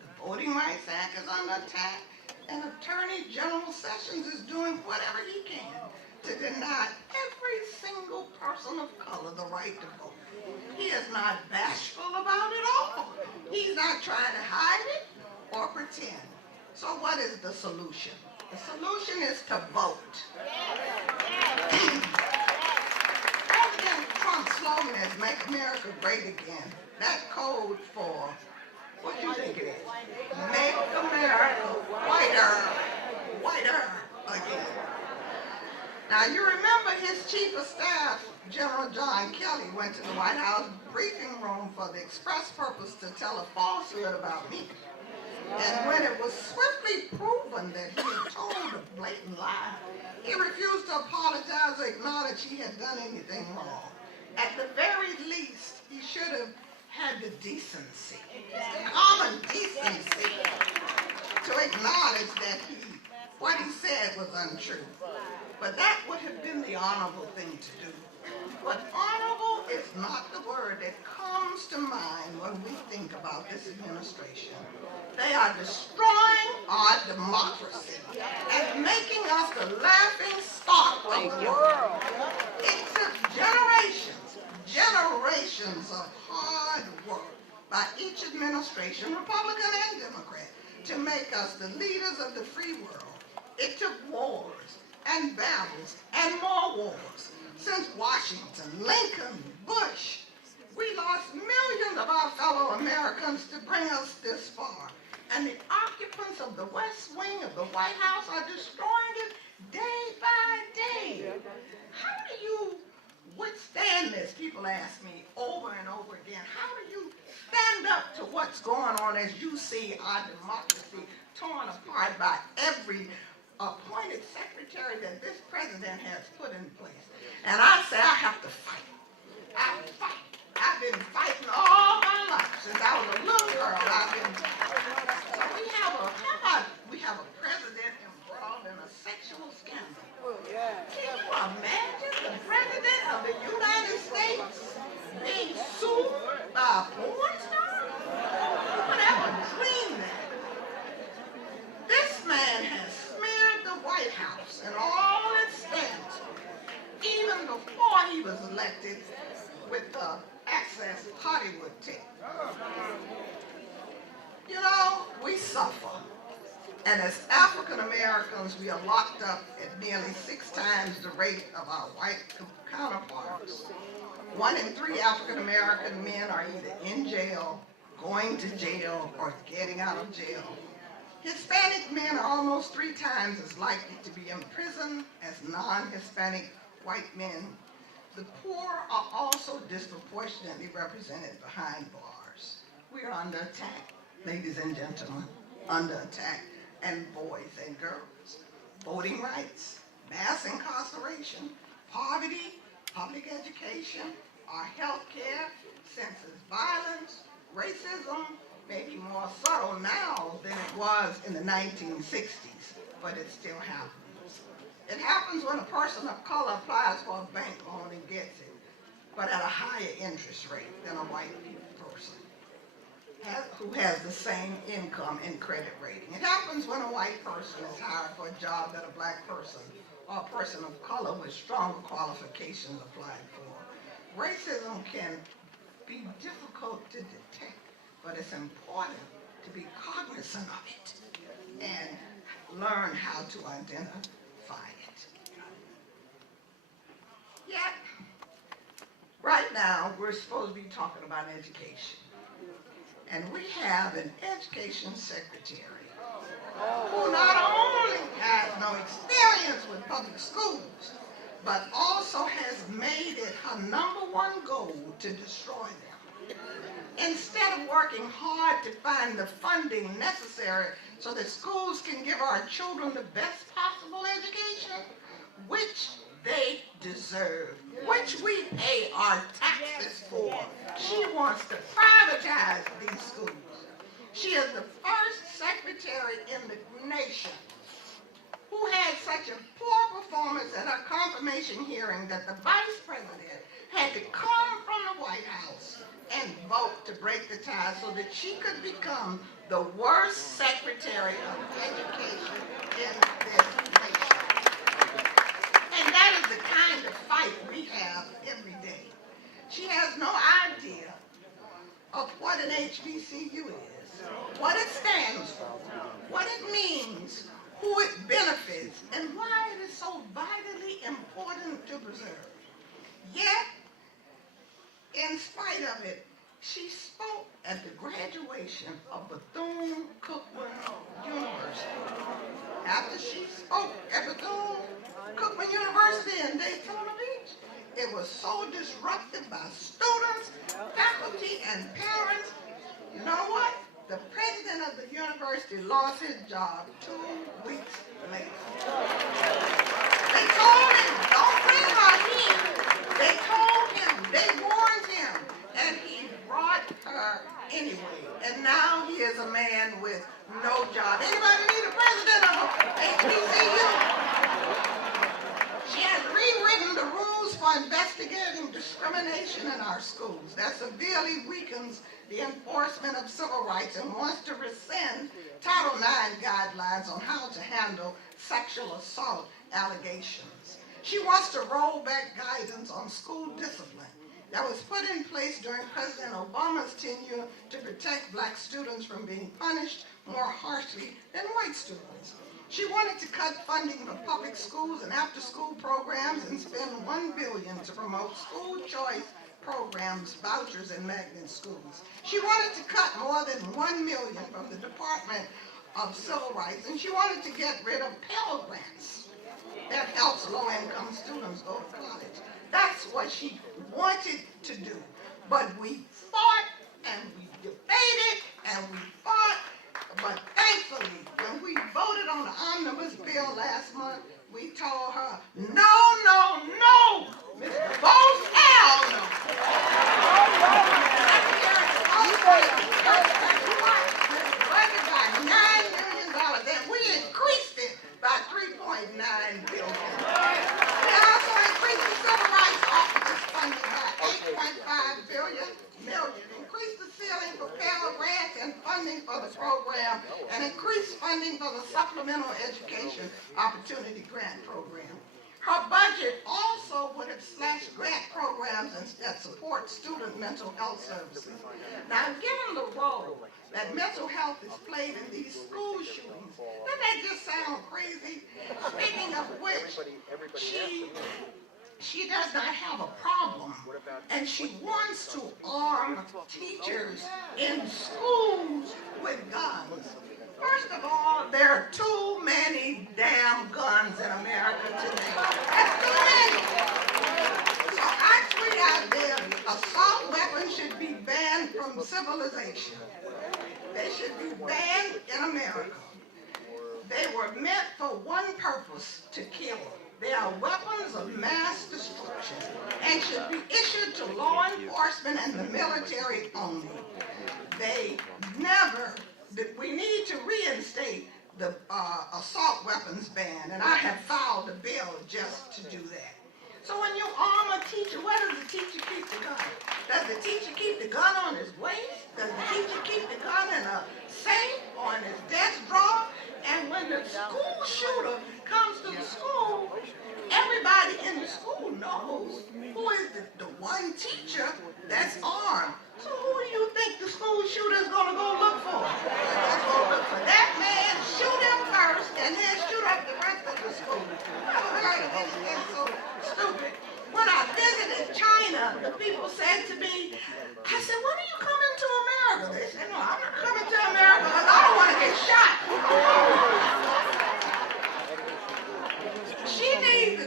The Voting Rights Act is under attack, and Attorney General Sessions is doing whatever he can to deny every single person of color the right to vote. He is not bashful about it all. He's not trying to hide it or pretend. So what is the solution? The solution is to vote. President Trump's slogan is Make America Great Again. That code for, what do you think it is? Make America whiter again. Now you remember his chief of staff, General John Kelly, went to the White House briefing room for the express purpose to tell a falsehood about me. And when it was swiftly proven that he had told a blatant lie, he refused to apologize or acknowledge he had done anything wrong. At the very least, he should have had the decency, common decency, to acknowledge that what he said was untrue. But that would have been the honorable thing to do. But honorable is not the word that comes to mind when we think about this administration. They are destroying our democracy and making us the laughing stock of the world. It took generations of hard work by each administration, Republican and Democrat, to make us the leaders of the free world. It took wars and battles and more wars. Since Washington, Lincoln, Bush, we lost millions of our fellow Americans to bring us this far. And the occupants of the West Wing of the White House are destroying it day by day. How do you withstand this? People ask me over and over again. How do you stand up to what's going on as you see our democracy torn apart by every appointed secretary that this president has put in place? And I say I have to fight. I fight. I've been fighting all my life since I was a little girl. So we have a president involved in a sexual scandal. Can you imagine the president of the United States being sued by a porn star? Who would ever dream that? This man has smeared the White House and all its stamps even before he was elected with the Access Hollywood tape. You know, we suffer. And as African Americans, we are locked up at nearly 6 times the rate of our white counterparts. 1 in 3 African American men are either in jail, going to jail, or getting out of jail. Hispanic men are almost 3 times as likely to be in prison as non-Hispanic white men. The poor are also disproportionately represented behind bars. We are under attack, ladies and gentlemen, under attack, and boys and girls. Voting rights, mass incarceration, poverty, public education, our health care, census violence, racism may be more subtle now than it was in the 1960s, but it still happens. It happens when a person of color applies for a bank loan and gets it, but at a higher interest rate than a white person who has the same income and credit rating. It happens when a white person is hired for a job that a black person or a person of color with stronger qualifications applied for. Racism can be difficult to detect, but it's important to be cognizant of it and learn how to identify it. Yet, right now, we're supposed to be talking about education. And we have an education secretary who not only has no experience with public schools, but also has made it her #1 goal to destroy them. Instead of working hard to find the funding necessary so that schools can give our children the best possible education, which they deserve, which we pay our taxes for, she wants to privatize these schools. She is the first secretary in the nation who had such a poor performance at her confirmation hearing that the vice president had to come from the White House and vote to break the tie so that she could become the worst secretary of education in this nation. And that is the kind of fight we have every day. She has no idea of what an HBCU is, what it stands for, what it means, who it benefits, and why it is so vitally important to preserve. Yet, in spite of it, she spoke at the graduation of Bethune-Cookman University. After she spoke at Bethune-Cookman University in Daytona Beach, it was so disrupted by students, faculty, and parents. You know what? The president of the university lost his job 2 weeks later. They told him, don't bring her here. They told him, they warned him, and he brought her anyway. And now he is a man with no job. Anybody need a president of a HBCU? She has rewritten the rules for investigating discrimination in our schools. That severely weakens the enforcement of civil rights and wants to rescind Title IX guidelines on how to handle sexual assault allegations. She wants to roll back guidance on school discipline that was put in place during President Obama's tenure to protect black students from being punished more harshly than white students. She wanted to cut funding for public schools and after-school programs and spend $1 billion to promote school choice programs, vouchers, and magnet schools. She wanted to cut more than $1 million from the Department of Civil Rights, and she wanted to get rid of Pell Grants that helps low-income students go to college. That's what she wanted to do. But we fought, and we debated, and we fought, but thankfully, when we voted on the omnibus bill last month, we told her, no, no, no, Mr. Bose, hell no. Budget by $9 million, and we increased it by $3.9 billion. We also increased the Civil Rights Office's funding by $8.5 billion, increased the ceiling for Pell Grants and funding for the program, and increased funding for the Supplemental Education Opportunity Grant Program. Her budget also would have slashed grant programs that support student mental health services. Now, given the role that mental health is played in these school shootings. Doesn't that just sound crazy? Speaking of which, she does not have a problem, and she wants to arm teachers in schools with guns. First of all, there are too many damn guns in America today. That's too many. So I tweet out there, assault weapons should be banned from civilization. They should be banned in America. They were meant for one purpose, to kill. They are weapons of mass destruction and should be issued to law enforcement and the military only. We need to reinstate the assault weapons ban, and I have filed a bill just to do that. So when you arm a teacher, where does the teacher keep the gun? Does the teacher keep the gun on his waist? Does the teacher keep the gun in a safe or in his desk drawer? And when the school shooter comes to the school, everybody in the school knows who is the one teacher that's armed. So who do you think the school shooter is going to go look for? They're going to look for that man, shoot him first, and then shoot up the rest of the school. Never heard of anything so stupid. When I visited China, the people said to me, I said, when are you coming to America? They said, no, I'm not coming to America because I don't want to get shot.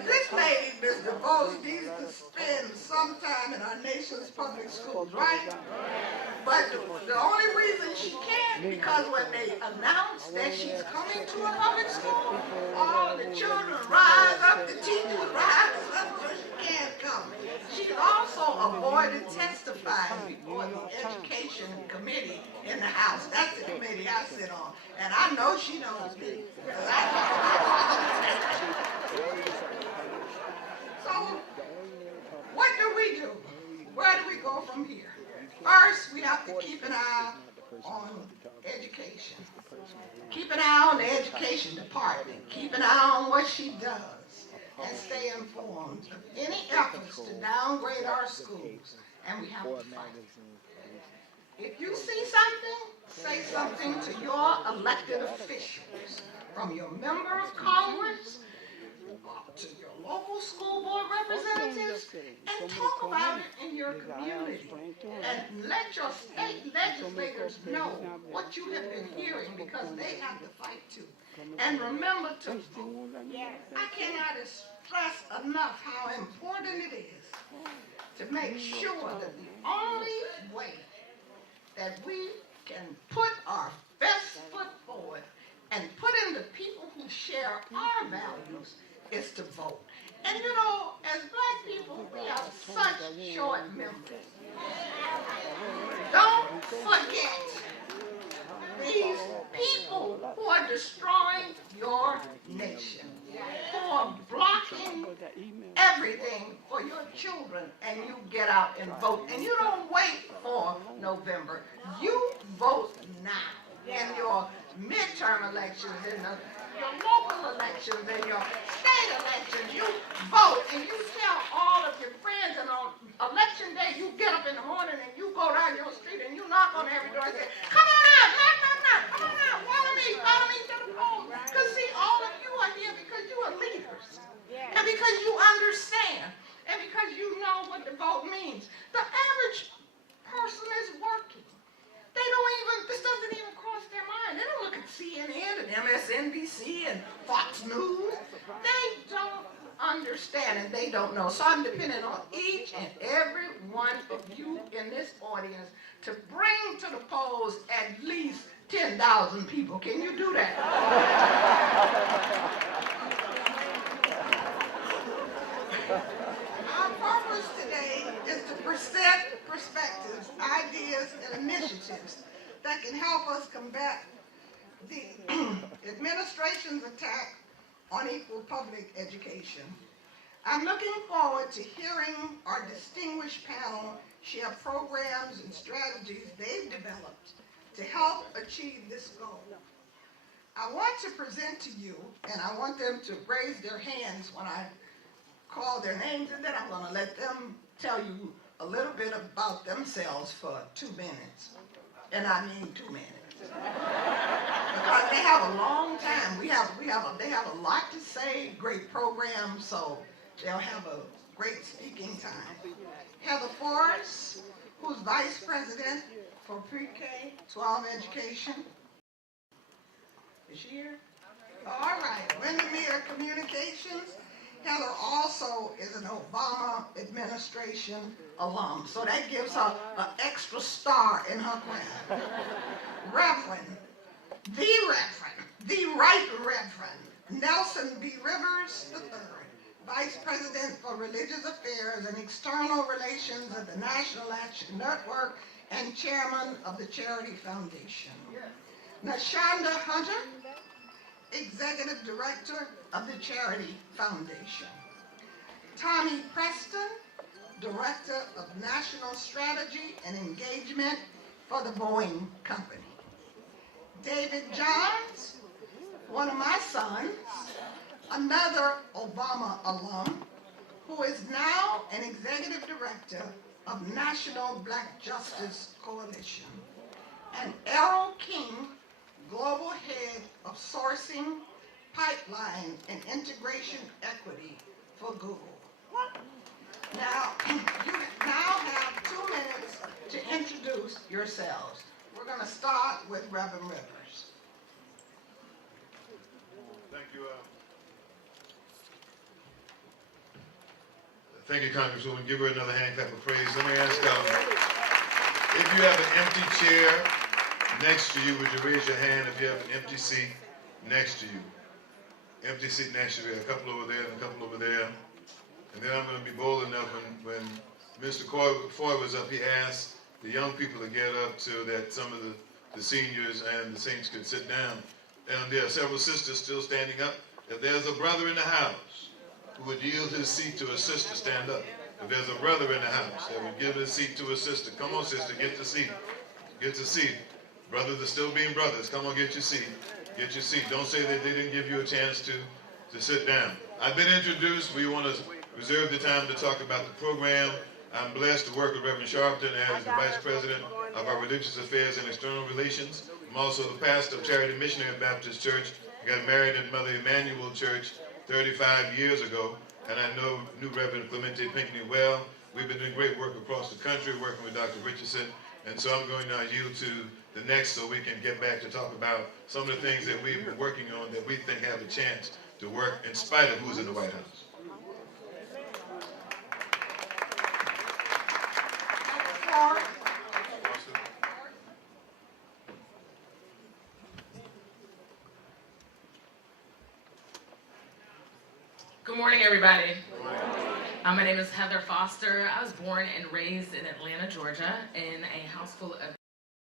This lady, Ms. DeVos, needs to spend some time in our nation's public schools, right? But the only reason she can't, because when they announce that she's coming to a public school, all the children rise up, the teachers rise up, so she can't come. She's also avoided testifying before the Education Committee in the House. That's the committee I sit on. And I know she knows me. So, what do we do? Where do we go from here? First, we have to keep an eye on education. Keep an eye on the education department. Keep an eye on what she does. And stay informed of any efforts to downgrade our schools. And we have to fight. If you see something, say something to your elected officials. From your member of Congress to your local school board representatives, and talk about it in your community. And let your state legislators know what you have been hearing, because they have to fight too. And remember to vote. I cannot stress enough how important it is to make sure that the only way that we can put our best foot forward and put in the people who share our values is to vote. And you know, as black people, we have such short memories. Don't forget these people who are destroying your nation, who are blocking everything for your children, and you get out and vote. And you don't wait for November. You vote now in your midterm elections, in your local elections, in your state elections. You vote and you tell all of your friends, and on election day you get up in the morning and you go down your street and you knock on every door and say, come on out, knock, come on out, follow me to the polls. Because see, all of you are here because you are leaders. And because you understand. And because you know what the vote means. The average person is working. This doesn't even cross their mind. They don't look at CNN and MSNBC and Fox News. They don't understand and they don't know. So I'm depending on each and every one of you in this audience to bring to the polls at least 10,000 people. Can you do that? Our purpose today is to present perspectives, ideas, and initiatives that can help us combat the administration's attack on equal public education. I'm looking forward to hearing our distinguished panel share programs and strategies they've developed to help achieve this goal. I want to present to you, and I want them to raise their hands when I call their names, and then I'm going to let them tell you a little bit about themselves for 2 minutes. and I mean 2 minutes. Because they have a long time. They have a lot to say, great program, so they'll have a great speaking time. Heather Forrest, who's Vice President for Pre-K 12 Education. Is she here? All right, Windermere Communications. Heather also is an Obama administration alum, so that gives her an extra star in her crown. Reverend, the Right Reverend Nelson B. Rivers III, Vice President for Religious Affairs and External Relations of the National Action Network and Chairman of the Charity Foundation. Nashonda Hunter, Executive Director of the Charity Foundation. Tommy Preston, Director of National Strategy and Engagement for the Boeing Company. David Johns, one of my sons, another Obama alum, who is now an Executive Director of National Black Justice Coalition. And Errol King, Global Head of Sourcing, Pipeline, and Integration Equity for Google. Now, you now have 2 minutes to introduce yourselves. We're going to start with Reverend Rivers. Thank you. Thank you, Congresswoman. Give her another hand clap of praise. Let me ask, if you have an empty chair next to you, would you raise your hand if you have an empty seat next to you? Empty seat next to you. A couple over there and a couple over there. And then I'm going to be bold enough when Mr. Foy was up, he asked the young people to get up so that some of the seniors and the saints could sit down. And there are several sisters still standing up. If there's a brother in the house who would yield his seat to a sister, stand up. If there's a brother in the house that would give his seat to a sister, come on, sister, get the seat. Get the seat. Brothers are still being brothers. Come on, get your seat. Get your seat. Don't say that they didn't give you a chance to sit down. I've been introduced. We want to reserve the time to talk about the program. I'm blessed to work with Reverend Sharpton as the Vice President of our Religious Affairs and External Relations. I'm also the pastor of Charity Missionary Baptist Church. I got married in Mother Emanuel Church 35 years ago, and I know new Reverend Clemente Pinckney well. We've been doing great work across the country, working with Dr. Richardson, and so I'm going to yield to the next so we can get back to talk about some of the things that we've been working on that we think have a chance to work in spite of who's in the White House. Good morning, everybody. My name is Heather Foster. I was born and raised in Atlanta, Georgia, in a house full of